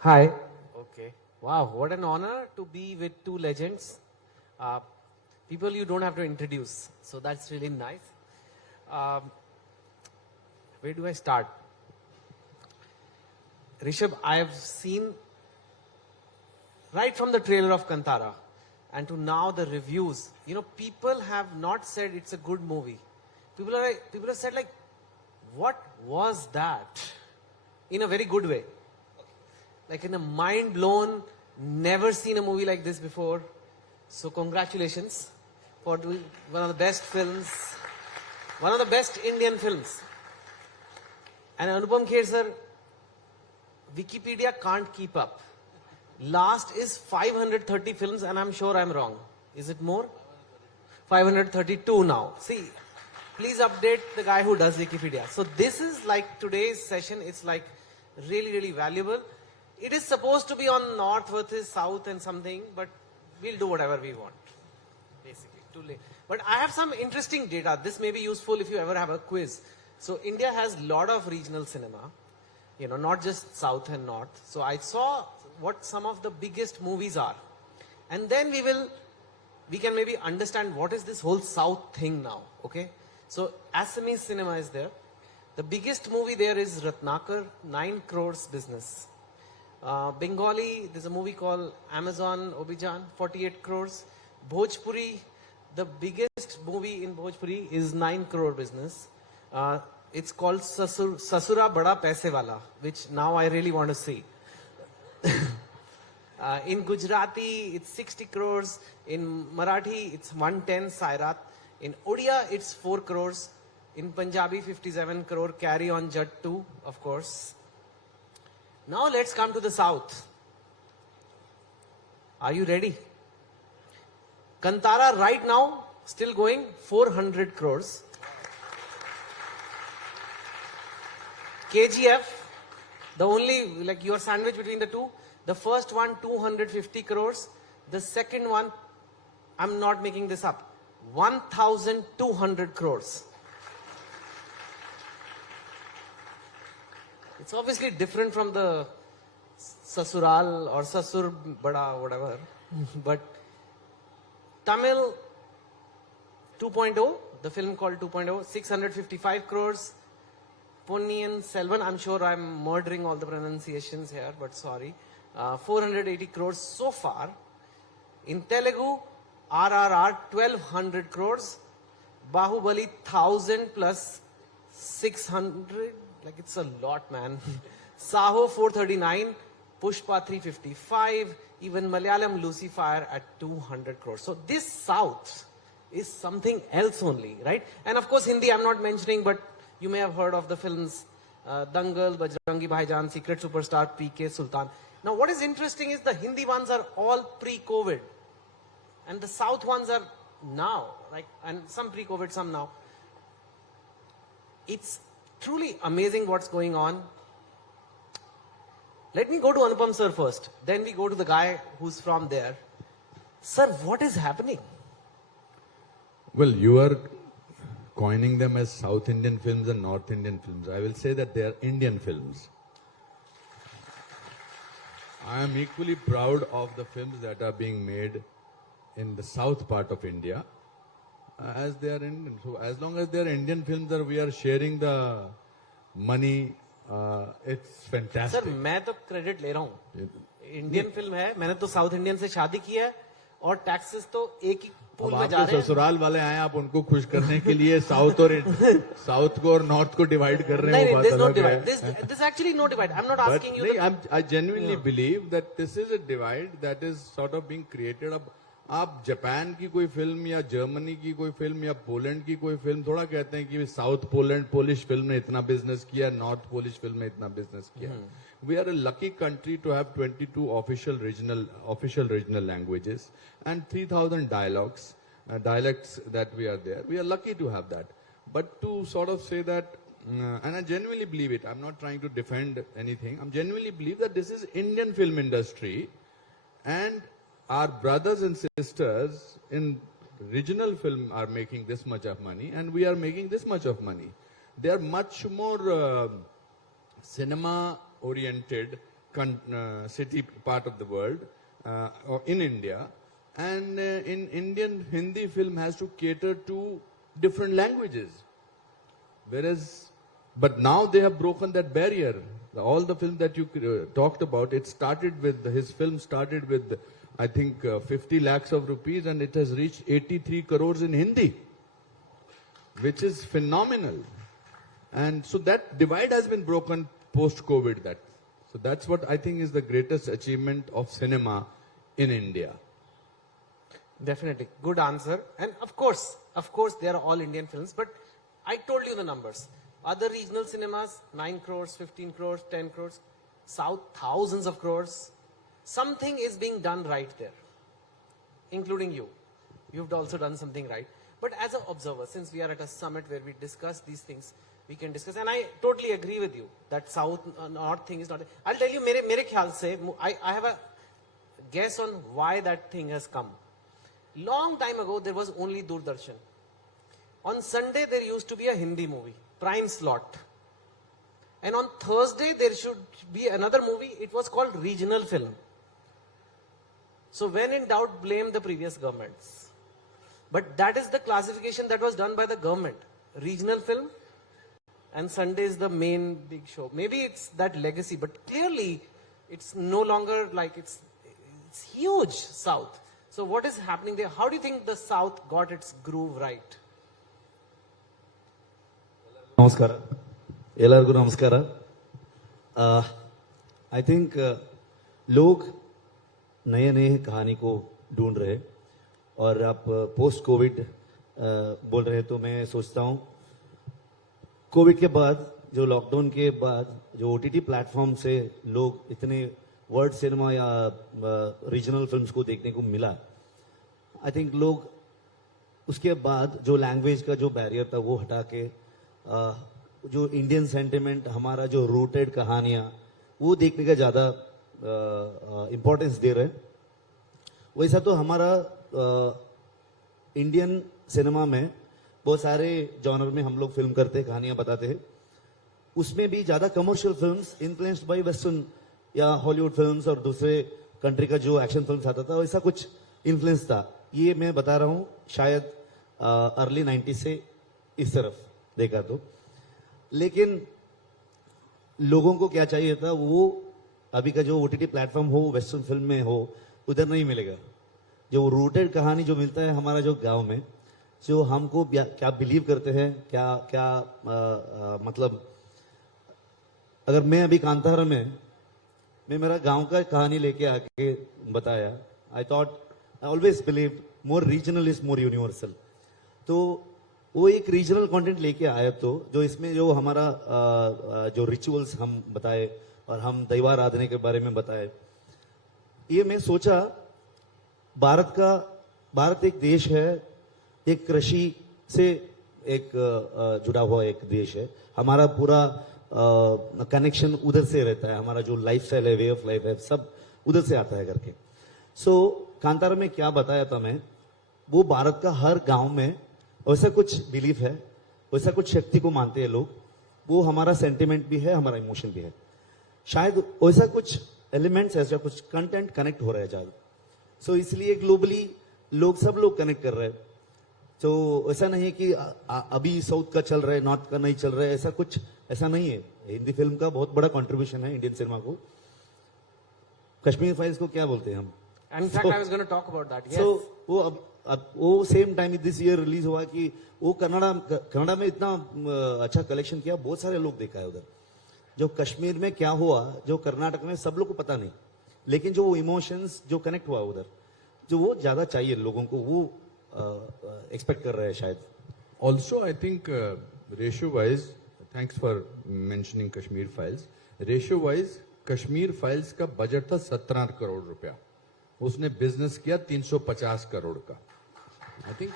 Hi. Okay. Wow, what an honor to be with two legends. Uh, People you don't have to introduce. So that's really nice. Um, where do I start? Rishabh, I have seen right from the trailer of Kantara and to now the reviews. You know, people have not said it's a good movie. People have said like, what was that? In a very good way. Like in a mind blown, never seen a movie like this before. So congratulations for doing one of the best films, one of the best Indian films. And Anupam Kher sir, Wikipedia can't keep up. Last is 530 films and I'm sure I'm wrong. Is it more? 532 now. See, please update the guy who does Wikipedia. So this is like today's session. It's like really, really valuable. It is supposed to be on North versus South and something, but we'll do whatever we want. Basically, too late. But I have some interesting data. This may be useful if you ever have a quiz. So India has a lot of regional cinema, you know, not just South and North. So I saw what some of the biggest movies are. And then we can maybe understand what is this whole South thing now, okay? So Assamese cinema is there. The biggest movie there is Ratnakar, 9 crores business. Bengali, there's a movie called Amazon Obijan, 48 crores. Bhojpuri, the biggest movie in Bhojpuri is 9 crore business. It's called Sasura Bada Paise Wala, which now I really want to see. In Gujarati, it's 60 crores. In Marathi, it's 110 Sairat. In Odia, it's 4 crores. In Punjabi, 57 crore. Carry on Jat 2, of course. Now let's come to the South. Are you ready? Kantara right now, still going, 400 crores. KGF, the only, like your sandwich between the two. The first one, 250 crores. The second one, I'm not making this up, 1,200 crores. It's obviously different from the Sasural or Sasur Bada, whatever. But Tamil 2.0, the film called 2.0, 655 crores. Ponniyin Selvan, I'm sure I'm murdering all the pronunciations here, but sorry. 480 crores so far. In Telugu, RRR 1200 crores. Bahubali 1000 plus 600. Like it's a lot, man. Saho 439, Pushpa 355, even Malayalam Lucifer at 200 crores. So this South is something else only, right? And of course Hindi I'm not mentioning, but you may have heard of the films Dangal, Bajrangi Bhaijaan, Secret Superstar, PK, Sultan. Now what is interesting is the Hindi ones are all pre-COVID. And the South ones are now, like, and some pre-COVID, some now. It's truly amazing what's going on. Let me go to Anupam sir first. Then we go to the guy who's from there. Sir, what is happening? Well, you are coining them as South Indian films and North Indian films. I will say that they are Indian films. I am equally proud of the films that are being made in the south part of India as they are Indian. So as long as they are Indian films that we are sharing the money, it's fantastic. Sir, मैं तो credit ले रहा हूँ. Indian film है, मैंने तो South Indian से शादी की है और taxes तो एक ही pool में जा रहे हैं. ससुराल वाले आए आप उनको खुश करने के लिए साउथ को और नॉर्थ को डिवाइड कर रहे हैं. There's no divide. There's actually no divide. I'm not asking you. I genuinely believe that this is a divide that is sort of being created. अब आप जापान की कोई फिल्म या जर्मनी की कोई फिल्म या पोलैंड की कोई फिल्म थोड़ा कहते हैं कि साउथ पोलैंड पोलिश फिल्म ने इतना बिजनेस किया, नॉर्थ पोलिश फिल्म ने इतना बिजनेस किया. We are a lucky country to have 22 official regional languages and 3,000 dialects that we are there. We are lucky to have that. But to sort of say that, and I genuinely believe it, I'm not trying to defend anything, I genuinely believe that this is Indian film industry and our brothers and sisters in regional film are making this much of money and we are making this much of money. They are much more cinema oriented city part of the world, or in India, and in Indian Hindi film has to cater to different languages. Whereas, but now they have broken that barrier. All the film that you talked about, it started with, his film started with, I think, 50 lakhs of rupees, and it has reached 83 crores in Hindi, which is phenomenal. And so that divide has been broken post-COVID. So that's what I think is the greatest achievement of cinema in India. Definitely. Good answer. And of course, they are all Indian films, but I told you the numbers. Other regional cinemas, 9 crores, 15 crores, 10 crores. South, thousands of crores. Something is being done right there, including you. You've also done something right. But as an observer, since we are at a summit where we discuss these things, we can discuss. And I totally agree with you that South, North thing is not. I'll tell you, mere khayal se, I have a guess on why that thing has come. Long time ago, there was only Doordarshan. On Sunday, there used to be a Hindi movie, prime slot. And on Thursday, there should be another movie. It was called regional film. So when in doubt, blame the previous governments. But that is the classification that was done by the government. Regional film and Sunday is the main big show. Maybe it's that legacy, but clearly it's no longer like it's huge, South. So what is happening there? How do you think the South got its groove right? ನಮಸ್ಕಾರ ಎಲ್ಲರಿಗೂ ನಮಸ್ಕಾರ I think लोग नए नए कहानी को ढूंढ रहे हैं और आप पोस्ट कोविड बोल रहे हैं तो मैं सोचता हूँ कोविड के बाद जो लॉकडाउन के बाद जो ओटीटी प्लेटफॉर्म से लोग इतने वर्ल्ड सिनेमा या रीजनल फिल्म्स को देखने को मिला आई थिंक लोग उसके बाद जो लैंग्वेज का जो बैरियर था वो हटा के जो इंडियन सेंटिमेंट हमारा जो रूटेड कहानियां वो देखने का ज्यादा इंपॉर्टेंस दे रहे हैं वैसा तो हमारा इंडियन सिनेमा में बहुत सारे जॉनर में हम लोग फिल्म करते हैं कहानियां बताते हैं उसमें भी ज्यादा commercial films influenced by western या हॉलीवुड फिल्म्स और दूसरे कंट्री का जो एक्शन फिल्म्स आता था वैसा कुछ इन्फ्लुएंस था ये मैं बता रहा हूं शायद अर्ली 90 से इस तरफ देखा तो लेकिन लोगों को क्या चाहिए था वो अभी का जो ओटीटी प्लेटफॉर्म हो वेस्टर्न फिल्म में हो उधर नहीं मिलेगा जो रूटेड कहानी जो मिलता है हमारा जो गांव में जो हमको क्या बिलीव करते हैं क्या क्या मतलब अगर मैं अभी कांतारा में मैं मेरा गांव का कहानी लेके आके बताया I thought I always believe more regional is more universal तो वो एक रीजनल कंटेंट लेके आया तो जो इसमें जो हमारा जो रिचुअल्स हम बताए और हम दैवाराधना के बारे में बताए ये मैं सोचा भारत एक देश है एक कृषि से एक जुड़ा हुआ एक देश है हमारा पूरा कनेक्शन उधर से रहता है हमारा जो लाइफस्टाइल है वे ऑफ लाइफ है सब उधर से आता है करके सो कांतारा में क्या बताया था मैं वो भारत का हर गांव में वैसा कुछ बिलीफ है वैसा कुछ शक्ति को मानते हैं लोग वो हमारा सेंटिमेंट भी है हमारा इमोशन भी है शायद वैसा कुछ एलिमेंट्स ऐसा कुछ कंटेंट कनेक्ट हो रहा है ज्यादा सो इसलिए ग्लोबली सब लोग कनेक्ट कर रहे हैं तो ऐसा नहीं है कि अभी साउथ का चल रहा है नॉर्थ का नहीं चल रहा है ऐसा नहीं है हिंदी फिल्म का बहुत बड़ा कंट्रीब्यूशन है इंडियन सिनेमा को कश्मीर फाइल्स को क्या बोलते हैं हम In fact, I was going to talk about that. Yes. So वो same time this year release हुआ कि वो कनाडा में इतना अच्छा कलेक्शन किया बहुत सारे लोग देखा है उधर जो कश्मीर में क्या हुआ जो कर्नाटक में सब लोग को पता नहीं लेकिन जो इमोशंस जो कनेक्ट हुआ उधर जो वो ज्यादा चाहिए लोगों को वो एक्सपेक्ट कर रहे हैं शायद Also, I think ratio-wise, thanks for mentioning Kashmir Files. Ratio-wise, Kashmir Files का बजट था 17 करोड़ रुपया उसने बिजनेस किया 350 करोड़ का I think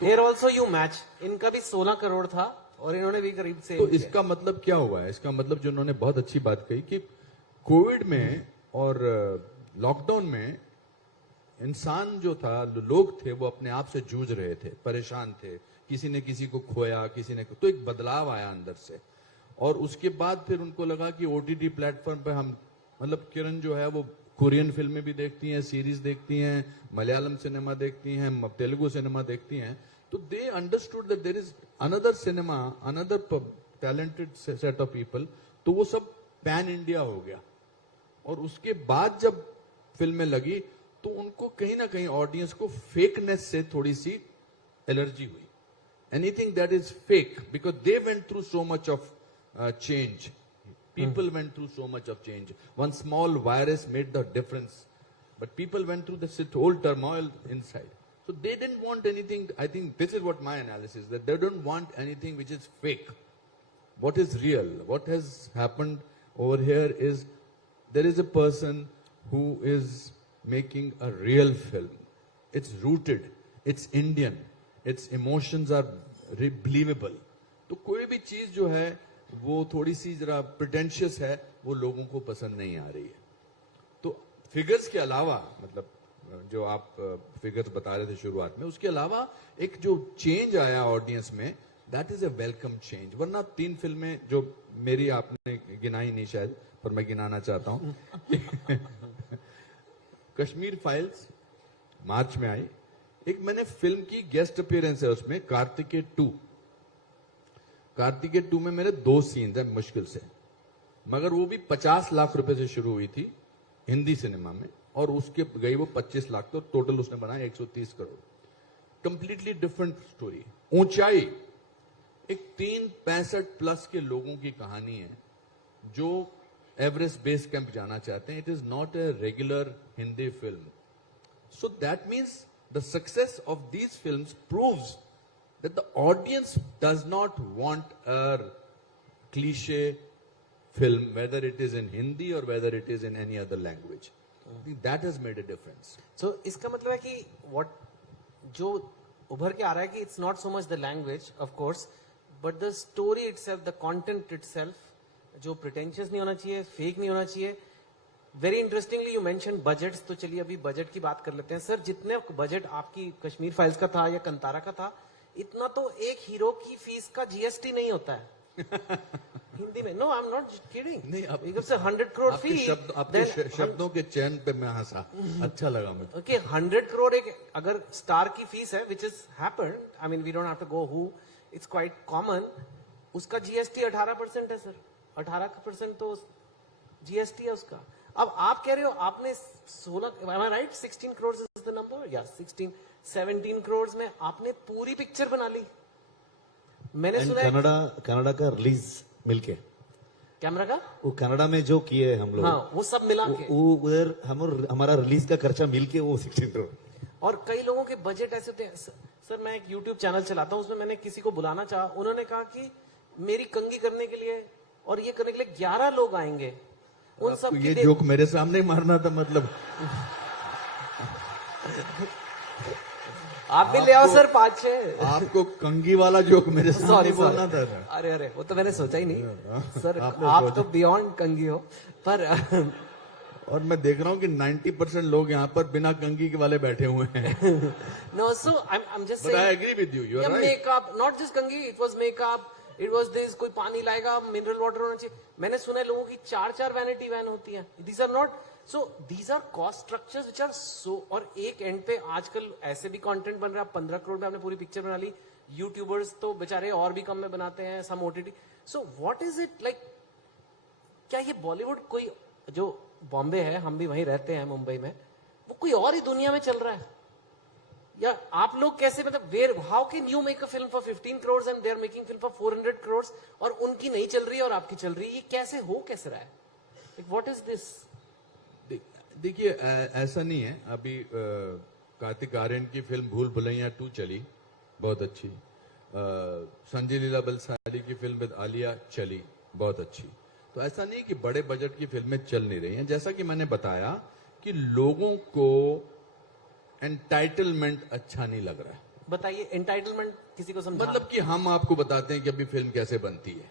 Here also you match. इनका भी 16 करोड़ था और इन्होंने भी करीब से तो इसका मतलब क्या हुआ है इसका मतलब जो उन्होंने बहुत अच्छी बात कही कि कोविड में और लॉकडाउन में इंसान जो था लोग थे वो अपने आप से जूझ रहे थे परेशान थे किसी ने किसी को खोया किसी ने तो एक बदलाव आया अंदर से और उसके बाद फिर उनको लगा कि ओटीटी प्लेटफॉर्म पे हम, मतलब किरण जो है वो कोरियन फिल्में भी देखती हैं, सीरीज देखती हैं, मलयालम सिनेमा देखती हैं, तेलुगु सिनेमा देखती हैं, तो they understood that there is another cinema, another talented set of people, तो वो सब पैन इंडिया हो गया। और उसके बाद जब फिल्में लगी तो उनको कहीं ना कहीं ऑडियंस को फेकनेस से थोड़ी सी एलर्जी हुई, anything that is fake, because they went through so much of change. People went through so much of change. One small virus made the difference. But people went through this whole turmoil inside. So they didn't want anything. I think this is what my analysis is, that they don't want anything which is fake. What is real? What has happened over here is there is a person who is making a real film. It's rooted. It's Indian. Its emotions are believable. तो कोई भी चीज जो है वो थोड़ी सी जरा pretentious है, वो लोगों को पसंद नहीं आ रही है। तो फिगर्स के अलावा, मतलब जो आप फिगर्स बता रहे थे शुरुआत में, उसके अलावा एक जो चेंज आया ऑडियंस में, that is a welcome change. वरना 3 फिल्में जो मेरी आपने गिनाई नहीं शायद, पर मैं गिनाना चाहता हूं। कश्मीर फाइल्स मार्च में आई, एक मैंने फिल्म की गेस्ट अपीयरेंस है उसमें, कार्तिकेय 2। कार्तिकेय 2 में मेरे 2 सीन्स हैं मुश्किल से, मगर वो भी 50 लाख रुपए से शुरू हुई थी हिंदी सिनेमा में, और उसके गई वो 25 लाख, तो टोटल उसने बनाया 130 करोड़। Completely different story. ऊंचाई, एक 365 प्लस के लोगों की कहानी है जो एवरेस्ट बेस कैंप जाना चाहते हैं। It is not a regular Hindi film. So that means the success of these films proves that the audience does not want a cliche film, whether it is in Hindi or whether it is in any other language. I think that has made a difference. So इसका मतलब है कि what जो उभर के आ रहा है कि it's not so much the language, of course, but the story itself, the content itself, जो pretentious नहीं होना चाहिए, fake नहीं होना चाहिए। Very interestingly you mention budgets, तो चलिए अभी बजट की बात कर लेते हैं। सर, जितने बजट आपकी कश्मीर फाइल्स का था या कंतारा का था, इतना तो एक हीरो की फीस का जीएसटी नहीं होता है हिंदी में। No, I am not kidding. नहीं, आप से 100 करोड़ फी, आपके शब्दों के चयन पे मैं हंसा, अच्छा लगा मुझे। ओके, 100 करोड़ एक अगर स्टार की फीस है, which is happened, I mean we don't have to go who, it's quite common. उसका जीएसटी 18% है सर, 18% तो जीएसटी है उसका। अब आप कह रहे हो आपने 16, am I right? 16 crores is the number? Yeah, 17 crores में आपने पूरी पिक्चर बना ली। मैंने सुना है कनाडा का रिलीज मिलके, कैमरा का वो कनाडा में जो किए हम लोग, हाँ, वो सब मिला के, वो उधर हमारा रिलीज का खर्चा मिलके वो 16 करोड़। और कई लोगों के बजट ऐसे होते हैं। सर, मैं एक YouTube चैनल चलाता हूँ, उसमें मैंने किसी को बुलाना चाहा, उन्होंने कहा कि मेरी कंगी करने के लिए और ये करने के लिए 11 लोग आएंगे। उन सब ये जोक मेरे सामने मारना था, मतलब आप भी ले आओ सर 5-6। आपको कंगी वाला जोक मेरे सामने बोलना था। अरे अरे, वो तो मैंने सोचा ही नहीं सर, आप तो बियॉन्ड कंगी हो। पर और मैं देख रहा हूँ कि 90% लोग यहाँ पर बिना कंगी के वाले बैठे हुए हैं। No, so I am just But I agree with you. You are right. Makeup, not just कंगी, it was makeup, it was this, कोई पानी लाएगा, मिनरल वाटर होना चाहिए। मैंने सुना है लोगों की 4-4 वैनिटी वैन होती है। These are not, so these are cost structures which are so, और एक एंड पे आजकल ऐसे भी कंटेंट बन रहा है, 15 करोड़ में आपने पूरी पिक्चर बना ली। यूट्यूबर्स तो बेचारे और भी कम में बनाते हैं, some OTT. So what is it like, क्या ये बॉलीवुड कोई, जो बॉम्बे है, हम भी वहीं रहते हैं मुंबई में, वो कोई और ही दुनिया में चल रहा है? या आप लोग कैसे, मतलब where, how can you make a film for 15 crore and they are making film for 400 crore, और उनकी नहीं चल रही है और आपकी चल रही है? ये कैसे हो, कैसे रहा है? What is this? देखिए, ऐसा नहीं है। अभी कार्तिक आर्यन की फिल्म भूल भुलैया 2 चली, बहुत अच्छी। संजय लीला बंसाली की फिल्म विद आलिया चली, बहुत अच्छी। तो ऐसा नहीं कि बड़े बजट की फिल्में चल नहीं रही हैं। जैसा कि मैंने बताया कि लोगों को एंटाइटलमेंट अच्छा नहीं लग रहा है। बताइए, एंटाइटलमेंट किसी को समझा? मतलब कि हम आपको बताते हैं कि अभी फिल्म कैसे बनती है,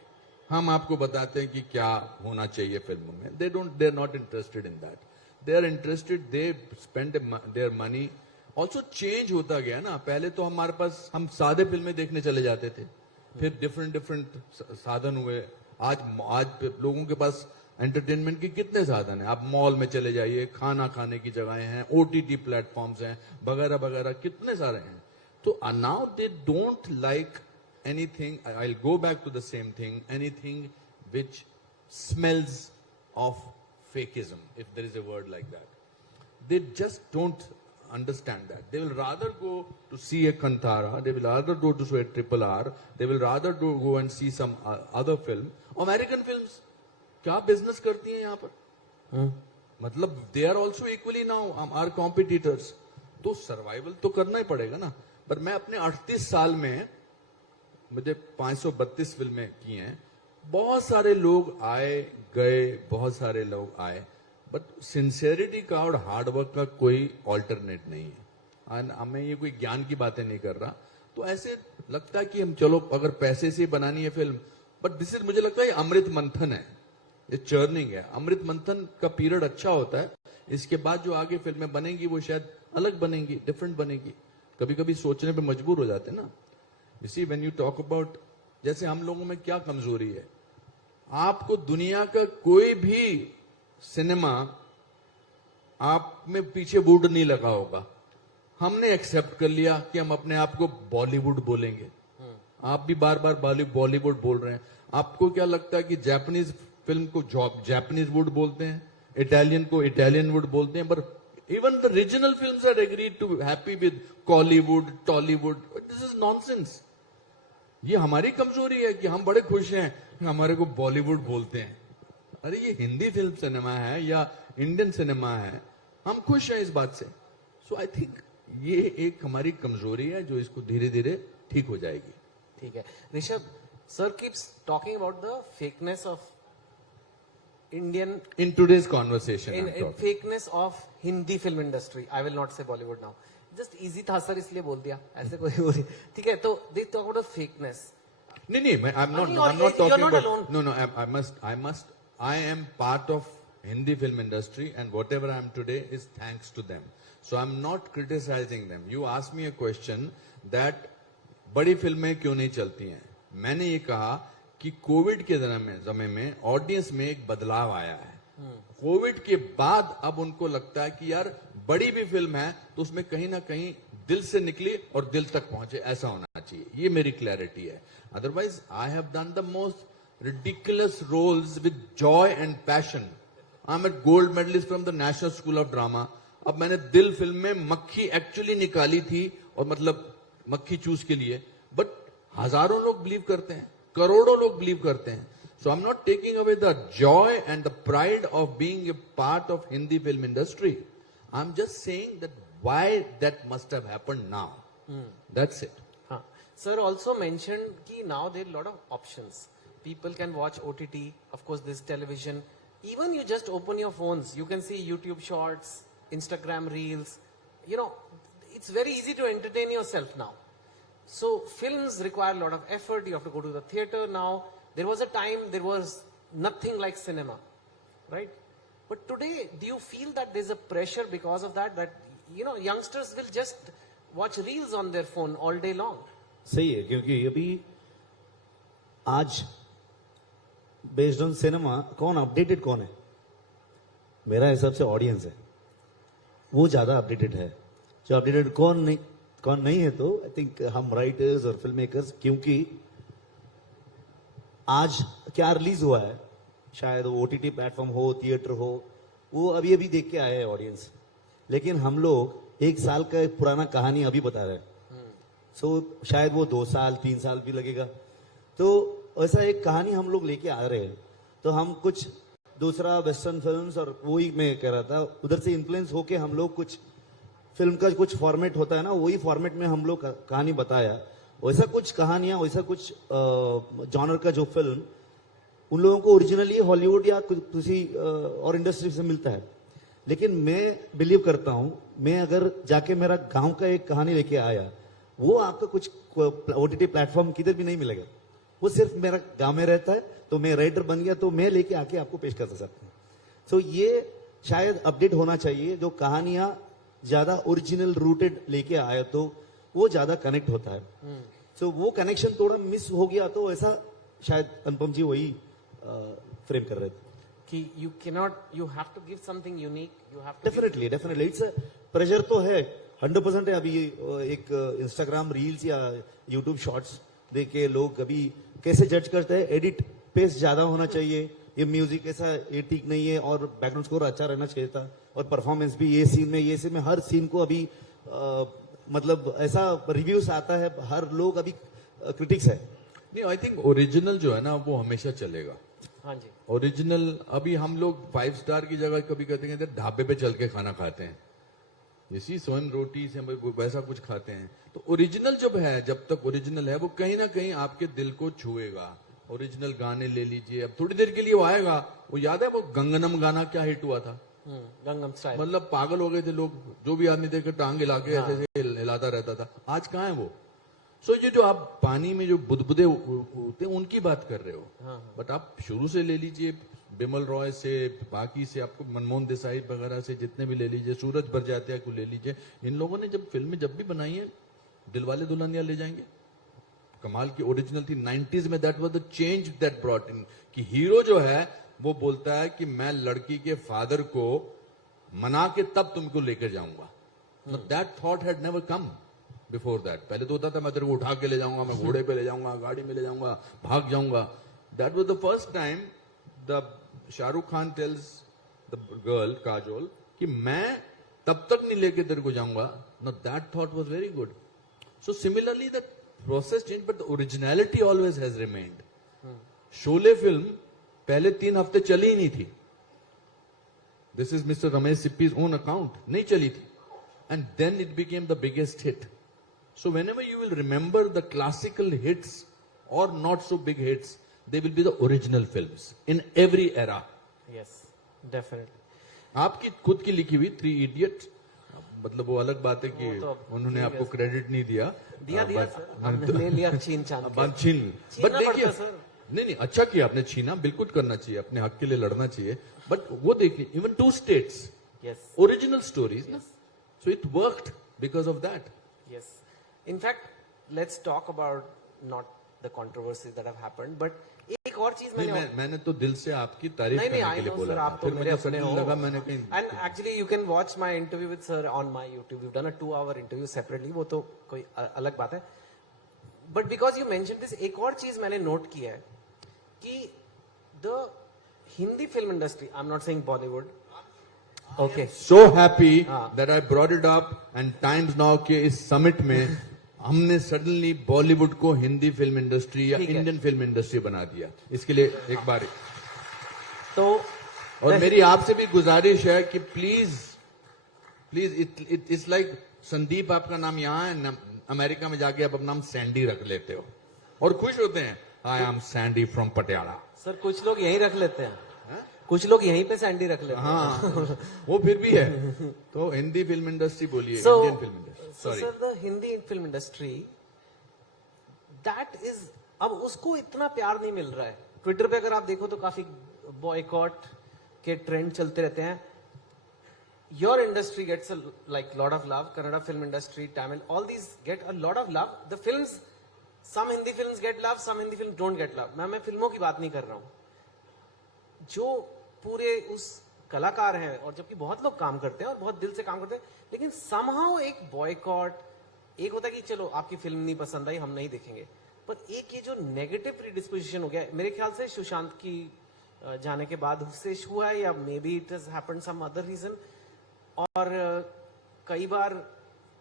हम आपको बताते हैं कि क्या होना चाहिए फिल्मों में। They are not interested in that. They are interested, they spend their money. Also change होता गया ना। पहले तो हमारे पास, हम सादे फिल्में देखने चले जाते थे, फिर डिफरेंट साधन हुए, आज आज लोगों के पास एंटरटेनमेंट के कितने साधन हैं। आप मॉल में चले जाइए, खाना खाने की जगहें हैं, ओटीटी प्लेटफॉर्म्स हैं, वगैरह वगैरह कितने सारे हैं। तो now they don't like anything, I'll go back to the same thing, anything which smells of fakeism, if there is a word like that. They just don't understand that. They will rather go to see a Kantara, they will rather go to see a Triple R, they will rather go and see some other film. American films, क्या business करती हैं यहाँ पर? मतलब they are also equally now our competitors. तो survival तो करना ही पड़ेगा ना। पर मैं अपने 38 साल में मुझे 532 फिल्में की हैं। बहुत सारे लोग आए गए, बहुत सारे लोग आए, बट सिंसियरिटी का और हार्डवर्क का कोई ऑल्टरनेट नहीं है। मैं ये कोई ज्ञान की बातें नहीं कर रहा। तो ऐसे लगता है कि हम चलो अगर पैसे से बनानी है फिल्म, बट दिस इज, मुझे लगता है ये अमृत मंथन है, ये चर्निंग है। अमृत मंथन का पीरियड अच्छा होता है, इसके बाद जो आगे फिल्में बनेंगी वो शायद अलग बनेंगी, डिफरेंट बनेगी। कभी कभी सोचने पे मजबूर हो जाते हैं ना। You see, when you talk about, जैसे हम लोगों में क्या कमजोरी है, आपको दुनिया का कोई भी सिनेमा आप में पीछे वुड नहीं लगा होगा। हमने एक्सेप्ट कर लिया कि हम अपने आप को बॉलीवुड बोलेंगे। आप भी बार बार बॉलीवुड बोल रहे हैं। आपको क्या लगता है कि जापानीज फिल्म को जापानीज वुड बोलते हैं, इटालियन को इटालियन वुड बोलते हैं, पर even the regional films are agreed to happy with Kollywood, Tollywood. This is nonsense. ये हमारी कमजोरी है कि हम बड़े खुश हैं कि हमारे को बॉलीवुड बोलते हैं। अरे ये हिंदी फिल्म सिनेमा है या इंडियन सिनेमा है, हम खुश हैं इस बात से। सो आई थिंक ये एक हमारी कमजोरी है जो इसको धीरे धीरे ठीक हो जाएगी। ठीक है Rishabh, sir keeps talking about the fakeness of Indian in today's conversation, in fakeness of Hindi film industry. I will not say Bollywood now. Just easy था सर, इसलिए बोल दिया, ऐसे कोई बोली। ठीक है, तो they talk about fakeness. नहीं, I'm not you're talking not about, alone. no, I am part of Hindi film industry and whatever I am today is thanks to them. So I'm not criticizing them. You asked me a question that बड़ी फिल्में क्यों नहीं चलती हैं। मैंने ये कहा कि कोविड के समय में ऑडियंस में एक बदलाव आया है। कोविड के बाद अब उनको लगता है कि यार बड़ी भी फिल्म है तो उसमें कहीं ना कहीं दिल से निकली और दिल तक पहुंचे, ऐसा होना चाहिए। ये मेरी क्लैरिटी है। Otherwise I have done the most ridiculous roles with joy and passion. I am a gold medalist from the National School of Drama. अब मैंने दिल फिल्म में मक्खी एक्चुअली निकाली थी, और मतलब मक्खी चूस के लिए, बट हजारों लोग बिलीव करते हैं, करोड़ों लोग बिलीव करते हैं। So I'm not taking away the joy and the pride of being a part of Hindi film industry. I'm just saying that why that must have happened now. That's it. हाँ, sir also mentioned कि now there are a lot of options. People can watch OTT, of course this television. Even you just open your phones, you can see YouTube shorts, Instagram reels. You know, it's very easy to entertain yourself now. So films require a lot of effort. You have to go to the theater now. There was a time there was nothing like cinema, right? But today, do you feel that there's a pressure because of that? That, you know, youngsters will just watch reels on their phone all day long. सही है, क्योंकि अभी आज based on cinema कौन updated कौन है? मेरा हिसाब से ऑडियंस है, वो ज्यादा अपडेटेड है। जो अपडेटेड कौन नहीं है, तो आई थिंक हम राइटर्स और फिल्म मेकर्स, क्योंकि आज क्या रिलीज हुआ है, शायद वो ओटीटी प्लेटफॉर्म हो, थिएटर हो, वो अभी अभी देख के आए हैं ऑडियंस। लेकिन हम लोग 1 साल का एक पुराना कहानी अभी बता रहे हैं। सो शायद वो 2 साल 3 साल भी लगेगा। तो ऐसा एक कहानी हम लोग लेके आ रहे हैं। तो हम कुछ दूसरा वेस्टर्न फिल्म्स, और वही मैं कह रहा था, उधर से इन्फ्लुएंस होके हम लोग कुछ फिल्म का कुछ फॉर्मेट होता है ना, वही फॉर्मेट में हम लोग कहानी बताया। वैसा कुछ कहानियां, वैसा कुछ जॉनर का जो फिल्म उन लोगों को ओरिजिनली हॉलीवुड या किसी और इंडस्ट्री से मिलता है। लेकिन मैं बिलीव करता हूं, मैं अगर जाके मेरा गांव का एक कहानी लेके आया, वो आपका कुछ ओटीटी प्लेटफॉर्म किधर भी नहीं मिलेगा। वो सिर्फ मेरा गांव में रहता है, तो मैं राइटर बन गया, तो मैं लेके आके आपको पेश कर सकता हूँ। सो ये शायद अपडेट होना चाहिए, जो कहानियां ज्यादा ओरिजिनल रूटेड लेके आए तो वो ज्यादा कनेक्ट होता है। सो वो कनेक्शन थोड़ा मिस हो गया, तो ऐसा शायद अनुपम जी वही फ्रेम कर रहे थे. कि you cannot, you have to give something unique, you have to give, definitely it's pressure तो है 100% है. अभी एक इंस्टाग्राम रील्स या यूट्यूब शॉर्ट्स देख के लोग अभी कैसे जज करते हैं, एडिट पेस ज्यादा होना चाहिए, ये म्यूजिक ऐसा ये ठीक नहीं है, और बैकग्राउंड स्कोर अच्छा रहना चाहिए था, और परफॉर्मेंस भी ये सीन में हर सीन को अभी मतलब ऐसा रिव्यूज आता है, हर लोग अभी क्रिटिक्स है. नहीं, आई थिंक ओरिजिनल जो है ना वो हमेशा चलेगा. हाँ जी, ओरिजिनल. अभी हम लोग 5 स्टार की जगह कभी कहते हैं ढाबे पे चल के खाना खाते हैं, इसी स्वयं रोटी से वैसा कुछ खाते हैं. तो ओरिजिनल जब है, जब तक ओरिजिनल है वो कहीं ना कहीं आपके दिल को छुएगा. ओरिजिनल गाने ले लीजिए, अब थोड़ी देर के लिए वो आएगा. वो याद है वो गंगनम गाना क्या हिट हुआ था, गंगम स्टाइल. मतलब पागल हो गए थे लोग, जो भी आदमी देखे टांग हिला के ऐसे ऐसे हिलाता रहता था. आज कहाँ है वो. सो ये जो आप पानी में जो बुदबुदे होते हैं उनकी बात कर रहे हो, बट आप शुरू से ले लीजिए, बिमल रॉय से, बाकी से, आपको मनमोहन देसाई वगैरह से जितने भी ले लीजिए, सूरज बरजात्या को ले लीजिए. इन लोगों ने जब फिल्में जब भी बनाई है, दिलवाले दुल्हनिया ले जाएंगे कमाल की ओरिजिनल थी 90s में. That was the change that brought in, कि हीरो जो है वो बोलता है कि मैं लड़की के फादर को मना के तब तुमको लेकर जाऊंगा. That thought had never come before that. पहले तो होता था मैं तेरे को उठा के ले जाऊंगा, मैं घोड़े पे ले जाऊंगा, गाड़ी में ले जाऊंगा, भाग जाऊंगा. That was the first time the Shahrukh Khan tells the girl Kajol कि मैं तब तक नहीं लेके तेरे को जाऊंगा. No, that thought was very good. So similarly that process change, but the originality always has remained. Sholay film पहले 3 हफ्ते चली ही नहीं थी. This is mister Ramesh Sippy's own account, नहीं चली थी. And then it became the biggest hit. So whenever you will remember the classical hits or not so big hits, they will be the original films in every era. yes, definitely. आपकी खुद की लिखी हुई 3 Idiots, मतलब वो अलग बात है कि वो तो उन्होंने आपको क्रेडिट नहीं दिया. दिया but- सर, हमने ले लिया छीन छान के. बट छीन, बट छीनना देखिए, पड़ता सर. नहीं, अच्छा किया आपने छीना, बिल्कुल करना चाहिए, अपने हक के लिए लड़ना चाहिए. बट वो देखिए, even 2 states, yes, original stories, so it worked because of that. yes. In fact, let's talk about not the controversies that have happened, but एक और चीज नहीं, मैंने मैंने तो दिल से आपकी तारीफ नहीं करने आई के लिए नो बोला सर, था. आप तो फिर मेरे मुझे अपने सडन हो. लगा मैंने कहीं. And actually you can watch my interview with sir on my YouTube. You done a 2-hour interview separately, वो तो कोई अलग बात है. But because you mention this, एक और चीज मैंने नोट किया है कि the Hindi film industry, I am not saying Bollywood, okay, So happy हाँ. that I brought it up and Times Now के इस समिट में हमने सडनली बॉलीवुड को हिंदी फिल्म इंडस्ट्री या ठीक है. इंडियन फिल्म इंडस्ट्री बना दिया. इसके लिए एक बार तो और मेरी आपसे भी गुजारिश है कि प्लीज इट्स लाइक संदीप आपका नाम यहाँ है, अमेरिका में जाके आप अपना नाम सैंडी रख लेते हो और खुश होते हैं. I am Sandy from Patiala. Sir कुछ लोग यहीं रख लेते हैं, कुछ लोग यहीं पे सैंडी रख लेते हैं. हाँ, वो फिर भी है. तो हिंदी फिल्म इंडस्ट्री बोलिए, So, Indian film industry. so sorry, sir, the Hindi film industry, that is, अब उसको इतना प्यार नहीं मिल रहा है. ट्विटर पे अगर आप देखो तो काफी बॉयकॉट के ट्रेंड चलते रहते हैं. Your industry gets a like lot of love. Kannada film industry, Tamil, all these get a lot of love. The films, some Hindi films get love, some Hindi films don't get love. मैं फिल्मों की बात नहीं कर रहा हूँ. जो पूरे उस कलाकार हैं, और जबकि बहुत लोग काम करते हैं और बहुत दिल से काम करते हैं, लेकिन somehow एक बॉयकॉट, एक होता है कि चलो आपकी फिल्म नहीं पसंद आई, हम नहीं देखेंगे, पर एक ये जो नेगेटिव प्रीडिस्पोजिशन हो गया, मेरे ख्याल से सुशांत की जाने के बाद उससे हुआ है, या maybe it has happened some other reason. और कई बार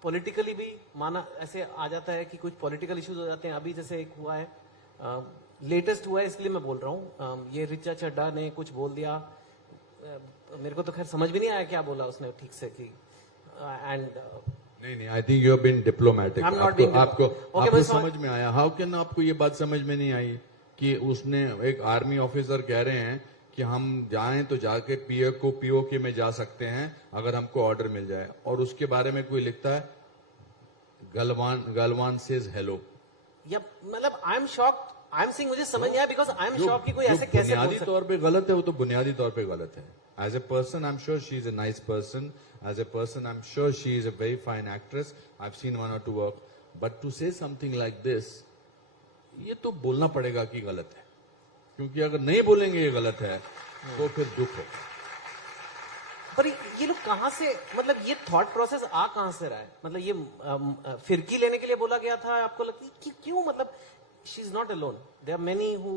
पॉलिटिकली भी माना ऐसे आ जाता है कि कुछ पॉलिटिकल इश्यूज हो जाते हैं. अभी जैसे एक हुआ है, लेटेस्ट हुआ है, इसलिए मैं बोल रहा हूँ, ये रिचा चड्ढा ने कुछ बोल दिया, मेरे को तो खैर समझ भी नहीं आया क्या बोला उसने ठीक से कि एंड नहीं, I think you have been diplomatic. I'm not being आपको Okay, आपको मैं समझ में आया. हाउ कैन आपको ये बात समझ में नहीं आई कि उसने, एक आर्मी ऑफिसर कह रहे हैं कि हम जाएं तो जाके पीओके में जा सकते हैं अगर हमको ऑर्डर मिल जाए, और उसके बारे में कोई लिखता है गलवान सेज हेलो. या मतलब I am shocked, I am sing, मुझे समझ नहीं आया बिकॉज आई एम शॉक्ड कि कोई ऐसे कैसे बोल बुनियादी सकता. तौर पे गलत है, वो तो बुनियादी तौर पे गलत है. As a person I am sure she is a nice person. As a person I am sure she is a very fine actress. I have seen 1 or 2 work, but to say something like this, ये तो बोलना पड़ेगा कि गलत है. क्योंकि अगर नहीं बोलेंगे ये गलत है तो फिर दुख है। पर ये लोग कहां से, मतलब ये थॉट प्रोसेस कहां से रहा है? मतलब ये फिरकी लेने के लिए बोला गया था आपको लगता है कि क्यों? मतलब she is not alone, there are many who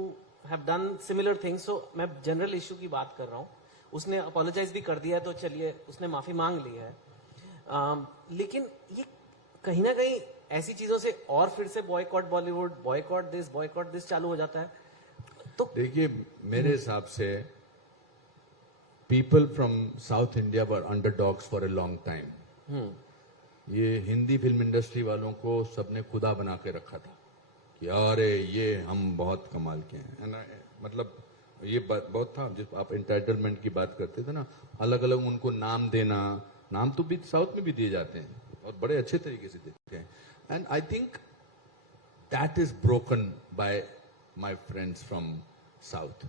have done similar things. So मैं जनरल इशू की बात कर रहा हूं। उसने अपोलोजाइज भी कर दिया है, तो चलिए उसने माफी मांग ली है। लेकिन ये कहीं ना कहीं ऐसी चीजों से और फिर से बॉयकॉट बॉलीवुड, बॉयकॉट दिस चालू हो जाता है। तो देखिए मेरे हिसाब से people from south India were underdogs for a long time. ये हिंदी फिल्म इंडस्ट्री वालों को सबने खुदा बना के रखा था कि अरे ये हम बहुत कमाल के हैं। मतलब ये बहुत था, जिस आप एंटाइटलमेंट की बात करते थे ना, अलग अलग उनको नाम देना, नाम तो भी साउथ में भी दिए जाते हैं और बड़े अच्छे तरीके से देते हैं। And I think that is broken by my friends from south,